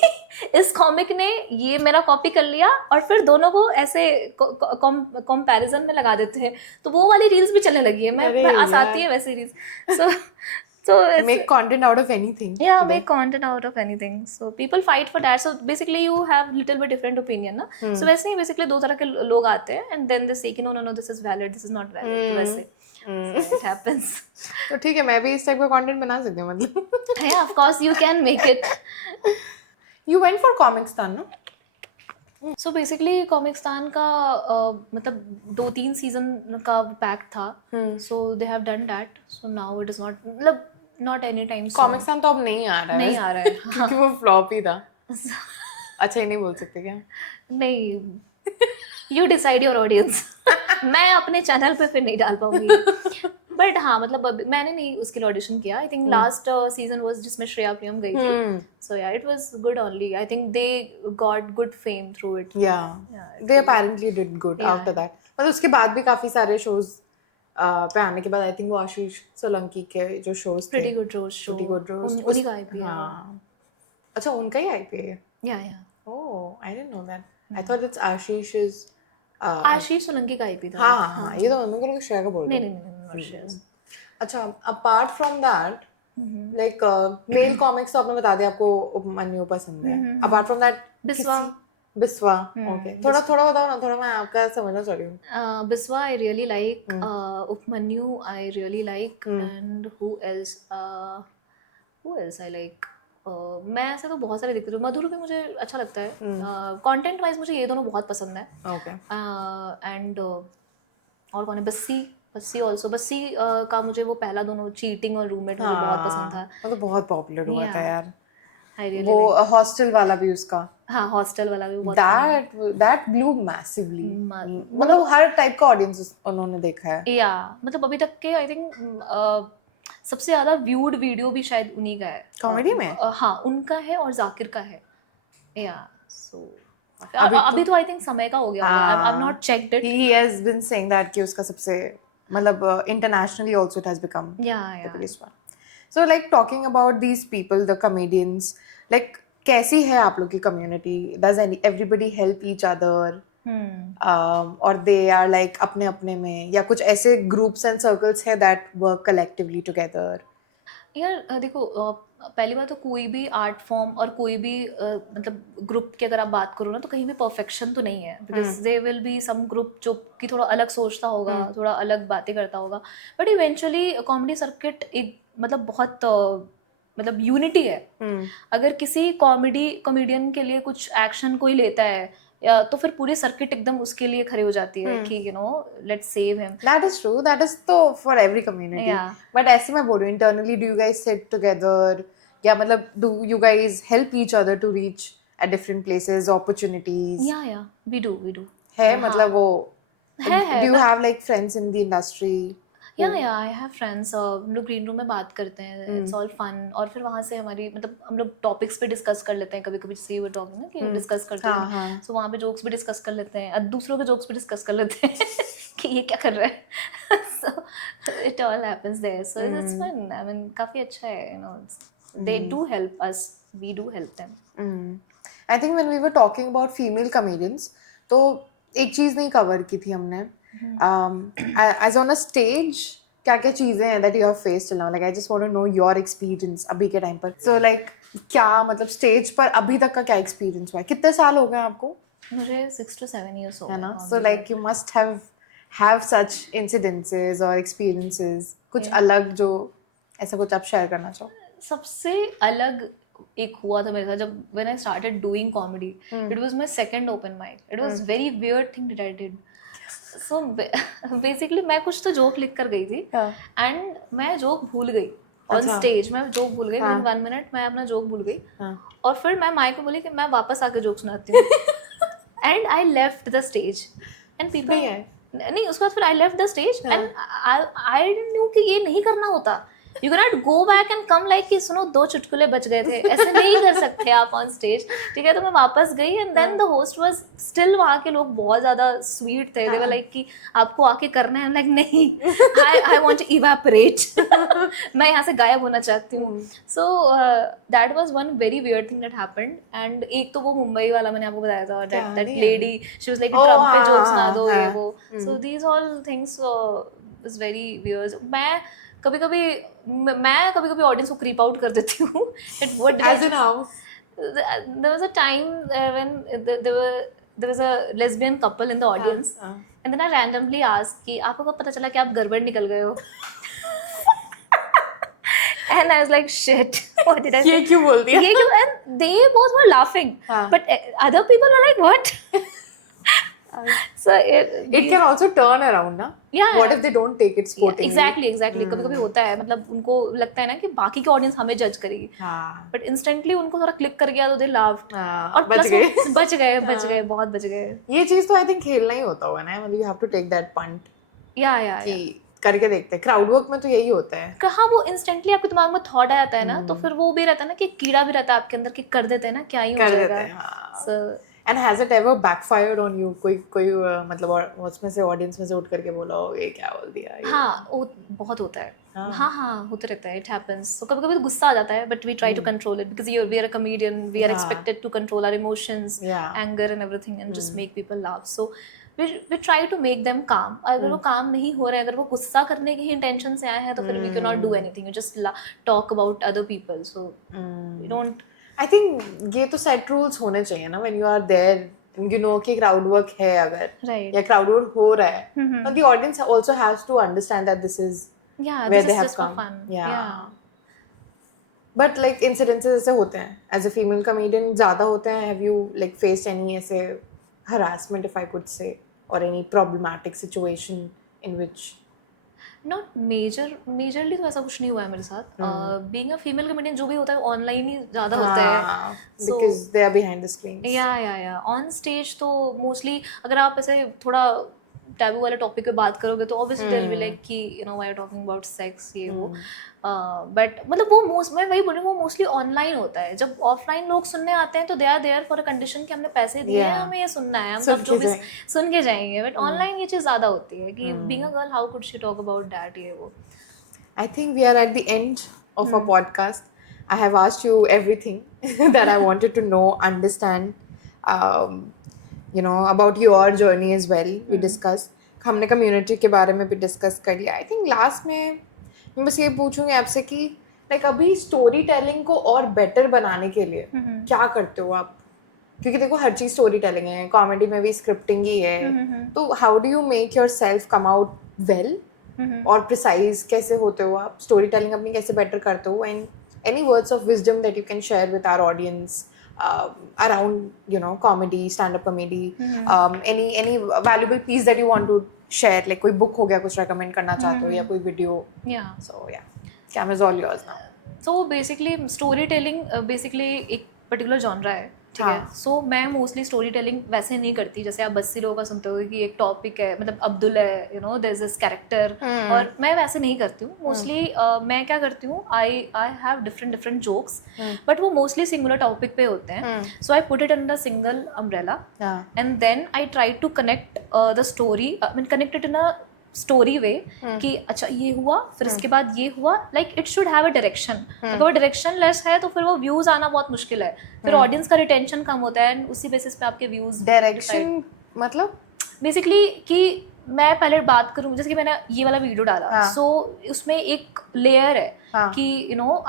इस कॉमिक ने ये मेरा कॉपी कर लिया, और फिर दोनों को ऐसे कंपैरिजन में लगा देते हैं, तो वो वाली रील्स भी चलने लगी है. मैं आती है वैसे reels. So it's, make content out of anything. Yeah, make content out of anything. So people fight for that. So basically you have little bit different opinion, ना. So वैसे ही basically दो तरह के लोग आते हैं, and then they say कि no, this is valid, this is not valid. तो वैसे so it happens. तो ठीक है, मैं भी इस टाइप का कंटेंट बना सकती हूँ मतलब. Yeah, of course you can make it. You went for Comicstan, no? So basically Comicstan का मतलब 2-3 सीजन का पैक था. So they have done that. So now it is not, मतलब not any time soon. Comicstan तो अब नहीं आ रहा है. नहीं आ रहा है. क्योंकि वो फ्लॉप ही था. अच्छा, ये नहीं बोल सकते क्या? नहीं, you decide your audience. मैं अपने चैनल पे फिर नहीं डाल पाऊंगी. बट हाँ, मतलब मैंने नहीं उसके लिए ऑडिशन किया. I think last season was जिसमें श्रेया प्रियम गई थी. So yeah, it was good only. I think they got good fame through it. Yeah, they apparently did good after that. मतलब उसके बाद भी काफी सारे शोज पे आने के बाद आई थिंक वो आशीष सोलंकी के जो शोज थे, pretty good roast show, pretty good roast, उन्हीं का आईपी है. हाँ, अच्छा, उनका ही आईपी है. Yeah oh, I didn't know that. I thought it's आशीष's. आशीष सोलंकी का आईपी था. हाँ, ये तो उनको लोग श्रेया का बोल रहे हैं. नहीं. अच्छा, apart from that, like male comics तो आपने बता दिया आपको उपमन्यु पसंद है. Apart from that Biswa. Okay, थोड़ा बताओ ना, थोड़ा मैं आपका समझना चाह रही हूँ. Biswa I really like, Upamanyu I really like, and who else I like. मैं ऐसे तो बहुत सारे देखती हूँ. मधुर भी मुझे अच्छा लगता है. कंटेंट वाइज मुझे ये दोनों बहुत पसंद है. ओके. एंड और कौन है? बस्सी ऑल्सो. बस्सी का मुझे वो पहला दोनों चीटिंग और रूममेट मुझे बहुत पसंद था. वो तो बहुत पॉपुलर हुआ था यार. वो हॉस्टल वाला भी उसका. हाँ, हॉस्टल वाला भी बहुत. that blew massively. मतलब हर टाइप का ऑडियंस उन्होंने देखा है. या, मतलब अभी तक के आई थिंक सबसे ज्यादा व्यूड वीडियो भी शायद उन्हीं का है कॉमेडी में. हाँ, उनका है और जाकिर का है. या, सो अभी तो आई थिंक समय का हो गया. I have not checked it. He has been saying that कि उसका सबसे मतलब internationally also it has become the biggest one. So like talking about these people, the comedians, like कैसी है आप लोग की community? Does everybody help each other? और they are like अपने में, या कुछ ऐसे groups and circles है that work collectively together? यार देखो, पहली बात तो कोई भी आर्ट फॉर्म और कोई भी मतलब ग्रुप की अगर आप बात करो ना, तो कहीं भी परफेक्शन तो नहीं है. Because there will be some group जो कि थोड़ा अलग सोचता होगा, थोड़ा अलग बातें करता होगा, बट इवेंचुअली कॉमेडी सर्किट एक मतलब बहुत मतलब यूनिटी है. अगर किसी कॉमेडियन के लिए कुछ एक्शन कोई लेता है, या तो फिर पूरी सर्किट एकदम उसके लिए खड़ी हो जाती है कि you no let's save him. That is true. That is तो for every community. Yeah. But ऐसे मैं बोल रही हूँ, internally do you guys sit together? या मतलब do you guys help each other to reach at different places, opportunities? Yeah, we do. है मतलब वो है. Do you have like friends in the industry? या आई हैव फ्रेंड्स. हम लोग green room में बात करते हैं. It's all fun. और फिर वहाँ से हमारी मतलब हम लोग टॉपिक्स पे डिस्कस कर लेते हैं. कभी सी वो टॉपिक ना कि डिस्कस करते हैं. सो वहाँ पे जोक्स भी डिस्कस कर लेते हैं, दूसरों के जोक्स भी डिस्कस कर लेते हैं कि ये क्या कर रहा है. So it all happens there. So it's fun. I mean काफ़ी अच्छा है. You know they do help us, we do help them. I think when we were talking about female comedians, तो एक चीज़ नहीं कवर की थी हमने. As on a stage, क्या चीजें हैं that you have faced till now? Like I just want to know your experience अभी के टाइम पर. So like क्या मतलब स्टेज पर अभी तक का क्या एक्सपीरियंस हुआ है? कितने साल हो गए आपको? मुझे 6 to 7 years हो गए. है ना? So like you must have such incidences or experiences, कुछ अलग जो ऐसा कुछ आप शेयर करना चाहो. सबसे अलग एक हुआ था मेरे साथ जब when I started doing comedy. It was my second open mic. It was very weird thing that I did. So basically मैं कुछ तो जोक लिख कर गई थी एंड मैं जोक भूल गई ऑन स्टेज. मैं जोक भूल गई. विद 1 minute मैं अपना जोक भूल गई. और फिर मैं माइक को बोली कि मैं वापस आके जोक सुनाती हूँ. And I left the stage and people नहीं, उसके बाद फिर I left the stage and I knew कि ये नहीं करना होता. You cannot go back and come like कि सुनो 2 चुटकुले बच गए थे, ऐसे नहीं कर सकते आप ऑन स्टेज, ठीक है? तो मैं वापस गई and then the host was still, वहाँ के लोग बहुत ज्यादा स्वीट थे, दे वर लाइक कि आपको आके करना है, लाइक नहीं, आई वांट टू इवैपोरेट, मैं यहाँ से गायब होना चाहती हूँ. So that was one very weird thing that happened. And एक तो वो मुंबई वाला मैंने आपको बताया था, that lady, she was like Trump पे जोक्स ना दो, ये वो. So these all things is very weird. मैं कभी कभी ऑडियंस को क्रीप आउट कर देती हूँ. As in how? There was a time when there was a lesbian couple in the audience, and then I randomly asked कि आपको कब पता चला कि आप गड़बड़ निकल गए हो? And I was like, shit, what did I say? ये क्यों बोल दिया? ये क्यों? And they both were laughing, but other people were like, what? So it can also turn around, ना? Yeah. What if they don't take it sportingly? Exactly. कभी कभी होता है, मतलब उनको लगता है ना कि बाकी की ऑडियंस हमें जज करेगी, बट इंस्टेंटली उनको थोड़ा क्लिक कर गया तो दे लाफ्ड, और बच गए। बच गए, बहुत बच गए. ये चीज तो आई थिंक खेलना ही होता होगा ना, मतलब you have to take that punt या कि करके देखते हैं. क्राउड वर्क में तो यही होता है. कहाँ वो इंस्टेंटली आपके दिमाग में थॉट आ जाता है ना, तो फिर वो भी रहता है ना कि कीड़ा भी रहता है आपके अंदर कि कर देते हैं ना, क्या ही हो जाएगा. And has it ever backfired on you? कोई मतलब उसमें से ऑडियंस में से उठ करके बोला हो ये क्या बोल दिया? हाँ, वो बहुत होता है. हाँ, होता रहता है. It happens. So कभी कभी गुस्सा आ जाता है, but we try to control it because we are a comedian. We are expected to control our emotions, anger and everything, and just make people laugh. So we try to make them calm. अगर वो calm नहीं हो रहे, अगर वो गुस्सा करने की इंटेंशन से आए हैं, तो फिर we cannot do anything. You just talk about other people. So we don't. I think ये तो set rules होने चाहिए ना, when you are there, you know कि crowd work है अगर, या crowd work हो रहा है, and the audience also has to understand that this is where they have come. Yeah. But like incidences ऐसे होते हैं, as a female comedian ज़्यादा होते हैं. Have you like faced any ऐसे harassment, if I could say, or any problematic situation in which? Not majorly तो ऐसा कुछ नहीं हुआ है मेरे साथ. बीइंग अ फीमेल कमेडियन जो भी होता है ऑनलाइन ही ज़्यादा होता है, because they are behind the screens. या ऑन स्टेज तो मोस्टली अगर आप ऐसे थोड़ा टैबू वाले टॉपिक पे बात करोगे तो obviously they will be like कि you know why are talking about sex, ये वो. बट मतलब वो मैं वही बोल रही हूँ, वो मोस्टली ऑनलाइन होता है. जब ऑफलाइन लोग सुनने आते हैं तो they are there for a condition कि हमने पैसे दिए हैं, हमें ये सुनना है, हम सब जो भी सुन के जाएंगे. बट ऑनलाइन ये चीज़ ज़्यादा होती है कि being a girl how could she talk about that, ये वो. I think we are at the end of our podcast. I have asked you everything that I wanted to know, understand, you know, about your journey as well. We discussed. हमने community के बारे में भी discuss कर लिया. I think last में मैं बस ये पूछूंगी आपसे कि like अभी story telling को और better बनाने के लिए क्या करते हो आप? क्योंकि देखो हर चीज स्टोरी टेलिंग है, कॉमेडी में भी स्क्रिप्टिंग ही है, तो how do you make your self come out well और प्रिसाइज कैसे होते हो आप? स्टोरी टेलिंग अपनी कैसे बेटर करते हो? And any words of wisdom that you can share with our audience around you know comedy, stand up comedy, any valuable piece that you want to share, like कोई book हो गया कुछ recommend करना चाहते हो, या कोई वीडियो? सो या camera is all yours now. So basically story telling basically एक पर्टिकुलर जॉनरा है, ठीक है. सो मैं मोस्टली स्टोरी टेलिंग वैसे नहीं करती जैसे आप बस्सी लोगों का सुनते हो कि एक टॉपिक है, मतलब अब्दुल है, you know there is this character, और मैं वैसे नहीं करती हूँ. मोस्टली मैं क्या करती हूँ, I have different jokes, but वो मोस्टली सिंगुलर टॉपिक पे होते हैं. So I put it under single umbrella and then I try to connect the story, I mean connect it in a story way कि अच्छा ये हुआ, फिर इसके बाद ये हुआ, like it should have a direction. अगर वो डायरेक्शन लेस है तो फिर वो व्यूज आना बहुत मुश्किल है, फिर ऑडियंस का रिटेंशन कम होता है, एंड उसी बेसिस पे आपके व्यूज. डायरेक्शन मतलब बेसिकली कि मैं पहले बात करूँ, जैसे कि मैंने ये वाला वीडियो डाला, सो उसमें एक लेयर है कि you know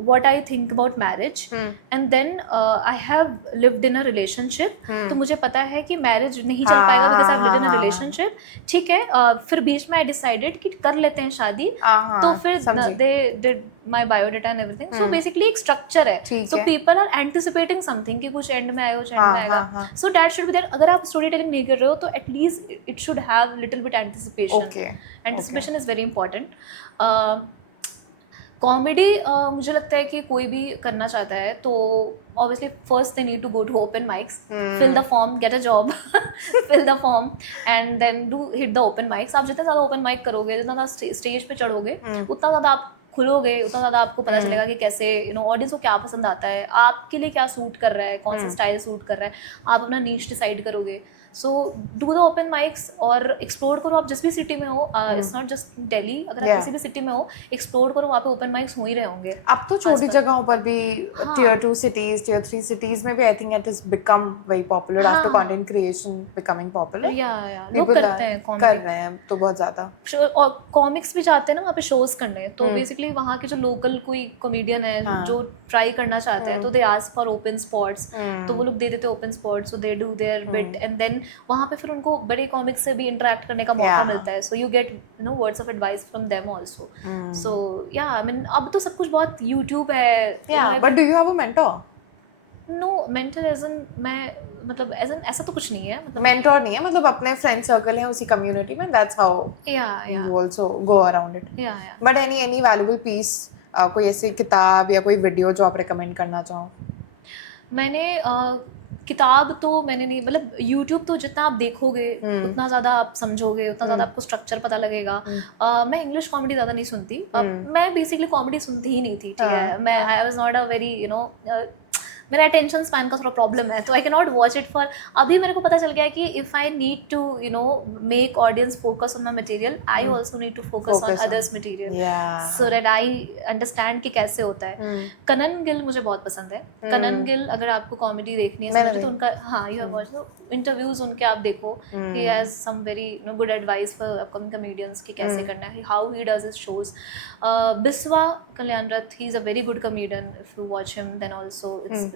what I think about marriage, and then I have lived in a relationship, तो मुझे पता है कि मैरिज नहीं चल पाएगा because I have lived in a relationship, ठीक है. फिर बीच में आई डिसाइडेड कि कर लेते हैं शादी, तो फिर they did my biodata and everything. So basically एक स्ट्रक्चर है, so people are anticipating something कि कुछ एंड में आएगा, कुछ एंड में आएगा. So that should be there. अगर आप स्टोरी टेलिंग नहीं कर रहे हो तो at least it should have little bit anticipation. Anticipation is very important. Comedy मुझे लगता है कि कोई भी करना चाहता है तो obviously first they need to go to open mics, fill the form, get a job, fill the form and then do hit the open mics. आप जितना ज़्यादा open mic करोगे, जितना ज़्यादा स्टेज पे चढ़ोगे, उतना ज़्यादा आप खुलोगे उतना ज़्यादा आपको पता चलेगा कि कैसे ऑडियंस को क्या पसंद आता है, आपके लिए क्या सूट कर रहा है, कौन सा स्टाइल सूट कर रहा है, आप अपना नीश डिसाइड करोगे. So do the open mics और एक्सप्लोर करो. आप जिस भी सिटी में हो, इट्स नॉट जस्ट दिल्ली, अगर आप किसी भी सिटी में हो एक्सप्लोर करो, वहाँ पे ओपन माइक्स हो ही रहे होंगे. अब तो छोटी जगहों पर भी tier 2 cities, tier 3 cities में भी I think it has become very popular after content creation becoming popular. या लोग करते हैं कर कॉमेडी. रहे हैं तो बहुत ज्यादा. और कॉमिक्स भी जाते हैं ना वहाँ पे शोज करने, तो बेसिकली वहाँ के जो लोकल कोई कॉमेडियन है जो ट्राई करना चाहते हैं, तो they ask for open spots, तो वो लोग दे देते हैं open spots, so they do their bit, and then वहाँ पे फिर उनको बड़े कॉमिक्स से भी इंटरेक्ट करने का मौका मिलता है. So you get words of advice from them also. So yeah I mean अब तो सब कुछ बहुत यूट्यूब है. But do you have a mentor? No, mentor as an मैं मतलब एज एन ऐसा तो कुछ नहीं है, मतलब मेंटर नहीं है, मतलब अपने फ्रेंड सर्कल है उसी कम्युनिटी में, दैट्स हाउ या you also go around it. या But any valuable piece, कोई ऐसी किताब या कोई वीडियो जो आप recommend करना चाहो? मैंने किताब तो मैंने नहीं, मतलब यूट्यूब तो जितना आप देखोगे उतना ज़्यादा आप समझोगे, उतना ज़्यादा आपको स्ट्रक्चर पता लगेगा. मैं इंग्लिश कॉमेडी ज़्यादा नहीं सुनती. मैं बेसिकली कॉमेडी सुनती ही नहीं थी, ठीक है. मैं I was not a very मेरा अटेंशन स्पैन का थोड़ा प्रॉब्लम है, तो I can not watch it for. अभी मेरे को पता चल गया है कि if I need to make audience focus on my material, I also need to focus on others material, so that I understand कि कैसे होता है. कनन गिल मुझे बहुत पसंद है. कनन गिल, अगर आपको कॉमेडी देखनी है समझो तो उनका, हाँ यू हैव वॉच्ड इंटरव्यूज उनके, आप देखो, he has some very good advice for upcoming comedians कि कैसे करना है, how he does his shows. Biswa Kalyan Rath, he is a very good comedian. If you watch him then also it's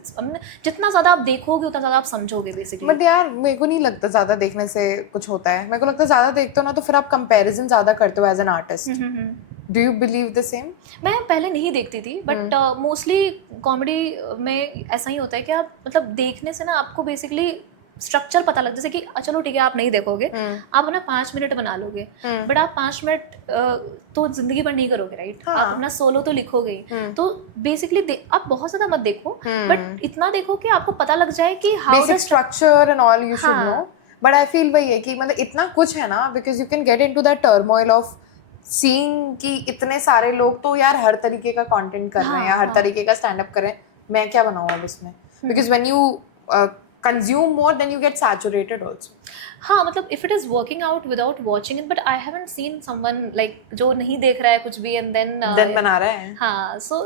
जितना ज्यादा आप देखोगे उतना ज्यादा आप समझोगे बेसिकली. बट यार मेरे को नहीं लगता ज्यादा देखने से कुछ होता है. मेरे को लगता है ज्यादा देखते हो ना तो फिर आप कंपैरिजन ज्यादा करते हो as an artist. Do you believe the same? मैं पहले नहीं देखती थी, बट मोस्टली कॉमेडी में ऐसा ही होता है कि आप मतलब देखने से ना आपको बेसिकली स्ट्रक्चर पता लग, जैसे कि चलो ठीक है आप नहीं देखोगे, आप अपना 5 मिनट बना लोगे, बट आप 5 मिनट तो जिंदगी भर नहीं करोगे, राइट? आप अपना सोलो तो लिखोगे ही. तो बेसिकली आप बहुत ज्यादा मत देखो, बट इतना देखो कि आपको पता लग जाए कि how the structure and all you should know. But I feel वही है कि मतलब इतना कुछ है ना, because you can get into that turmoil of seeing कि इतने सारे लोग तो यार हर तरीके का कंटेंट कर रहे हैं या हर तरीके का स्टैंड अप कर रहे हैं, मैं क्या बनाऊं अब इसमें? Because when you consume more then you get saturated also. हाँ, मतलब if it is working out without watching it, but I haven't seen someone like जो नहीं देख रहा है कुछ भी and then बना रहा है. हाँ, so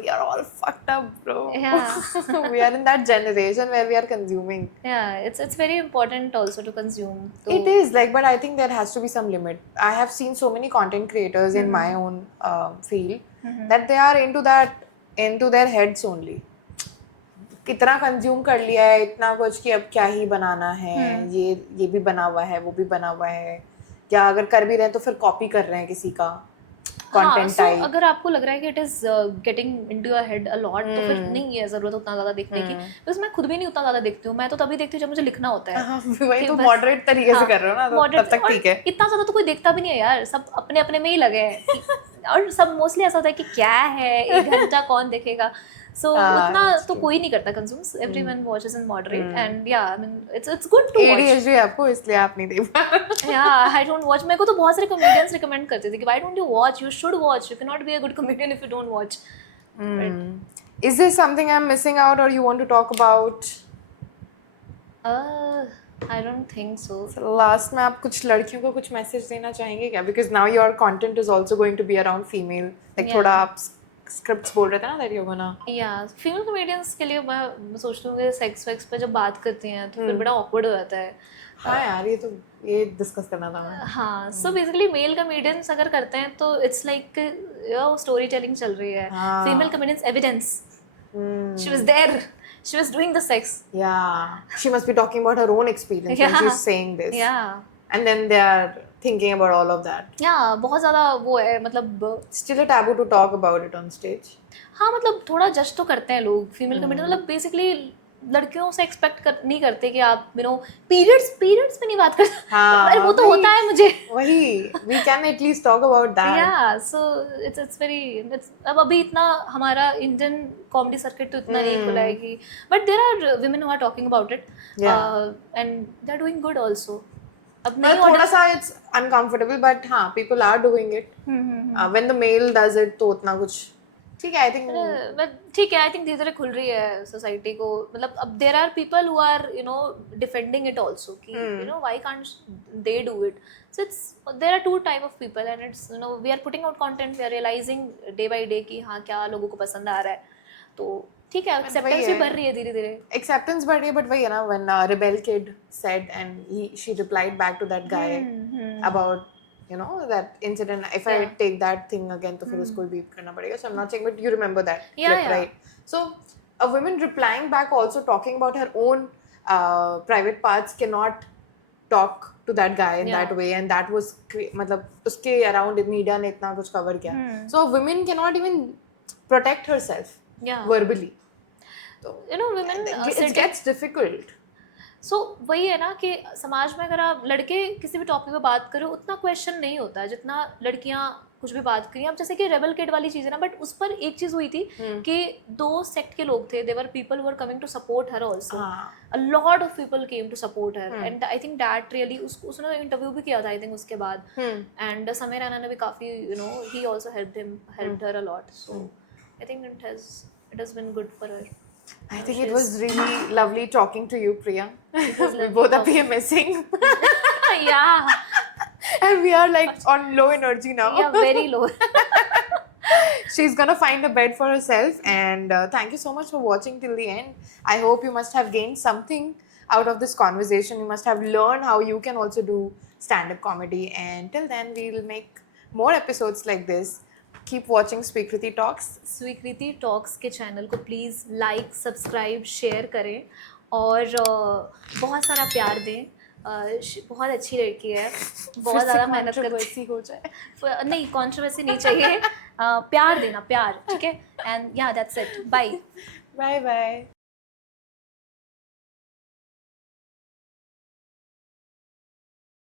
we are all fucked up, bro. Yeah. We are in that generation where we are consuming. Yeah, it's very important also to consume. It is like, but I think there has to be some limit. I have seen so many content creators in my own field that they are into their heads only. इतना consume कर लिया है इतना कुछ कि अब क्या ही बनाना है. ये भी बना हुआ है, वो भी बना हुआ है, या अगर कर भी रहे हैं तो फिर कॉपी कर रहे हैं किसी का कंटेंट टाइप. अगर आपको लग रहा है कि it is getting into your head a lot, तो फिर नहीं है जरूरत उतना ज्यादा देखने की. बस मैं खुद भी नहीं उतना ज्यादा देखती हूँ. मैं तो तभी देखती हूँ जब मुझे लिखना होता है. वही तो मॉडरेट तरीके से कर रहे हो ना, तो तब तक ठीक है. इतना ज्यादा तो कोई देखता भी नहीं है यार, सब अपने अपने में ही लगे हैं. और सब मोस्टली ऐसा होता है कि क्या है 1 घंटा कौन देखेगा. So उतना तो कोई नहीं करता consumes. Everyone watches in moderate and yeah, I mean it's good to watch. ADHD आपको इसलिए आप नहीं देख पा रहे. Yeah, I don't watch. मेरे को तो बहुत सारे comedians recommend करते थे कि why don't you watch? You should watch. You cannot be a good comedian if you don't watch. Is there something I'm missing out or you want to talk about? I don't think so. So last में आप कुछ लड़कियों को कुछ message देना चाहेंगे क्या? Because now your content is also going to be around female. Like थोड़ा आप स्क्रिप्ट्स बोल रहे थे ना that you're gonna. Yeah, female comedians के लिए मैं सोचती हूँ कि सेक्स वेक्स पे जब बात करती हैं तो फिर बड़ा awkward हो जाता है. हाँ यार ये डिस्कस करना था मैं. हाँ, सो बेसिकली मेल कॉमेडियंस अगर करते हैं तो इट्स लाइक स्टोरी टेलिंग चल रही है. Female comedians evidence. She was there. She was doing the sex. Yeah, she must be talking about her own experience when she's saying this. Yeah. And then they are thinking about all of that. Yeah, बहुत ज़्यादा वो है, मतलब still a taboo to talk about it on stage. हाँ, मतलब थोड़ा जज तो करते हैं लोग फीमेल कॉमेडी. मतलब बेसिकली लड़कियों से एक्सपेक्ट नहीं करते कि आप पीरियड्स पे नहीं बात करते. हाँ, अरे वो तो होता है मुझे. वही we can at least talk about that. Yeah, so it's very अब अभी इतना हमारा इंडियन कॉमेडी सर्किट तो इतना नहीं खुला है कि, but there are women who are talking about it and they are doing good also. अब नहीं थोड़ा सा it's uncomfortable, but हाँ, people are doing it. When the male does it, तो उतना कुछ ठीक है, I think. बट ठीक है, आई थिंक धीरे धीरे खुल रही है सोसाइटी को, मतलब अब there are people who are you know defending it also कि you know why can't they do it. So it's there are two type of people and it's you know we are putting out content, we are realizing day by day कि हाँ क्या लोगों को पसंद आ रहा है, तो ठीक है एक्सेप्टेंस भी बढ़ रही है धीरे धीरे. Acceptance बढ़ रही है, but वही है ना, when Rebel Kid said and she replied back to that guy about you know that incident, if I take that thing again तो फिर उसको beep करना पड़ेगा. So I'm not saying, but you remember that clip, right? So a woman replying back also talking about her own private parts cannot talk to that guy in that way, and that was मतलब उसके around media ने इतना कुछ cover किया. So a woman cannot even protect herself verbally. So you know women it gets difficult. सो वही है ना कि समाज में अगर आप लड़के किसी भी टॉपिक पे बात करो उतना क्वेश्चन नहीं होता है जितना लड़कियां कुछ भी बात करी. अब जैसे कि रेबल किड वाली चीज़ है ना, बट उस पर एक चीज़ हुई थी कि 2 सेक्ट के लोग थे, there people who are coming to support her also, a lot of people came to support her, and I think that really उसने इंटरव्यू भी किया था आई थिंक उसके बाद, एंड समय रैना ने भी काफ़ी you know he also helped her a lot. So I think it has been good for her. I think it was really lovely talking to you, Priya. We both are PMSing. Yeah. And we are like on low energy now. Yeah, very low. She's gonna find a bed for herself, and thank you so much for watching till the end. I hope you must have gained something out of this conversation. You must have learned how you can also do stand-up comedy, and till then we'll make more episodes like this. Keep watching Sweekriti Talks. स्वीकृति talks के channel को please like subscribe share करें और बहुत सारा प्यार दें. बहुत अच्छी लड़की है, बहुत ज़्यादा मेहनत करती हो जाए. नहीं कंट्रोवर्सी नहीं चाहिए. प्यार देना, प्यार, ठीक है. And yeah that's it. Bye bye bye.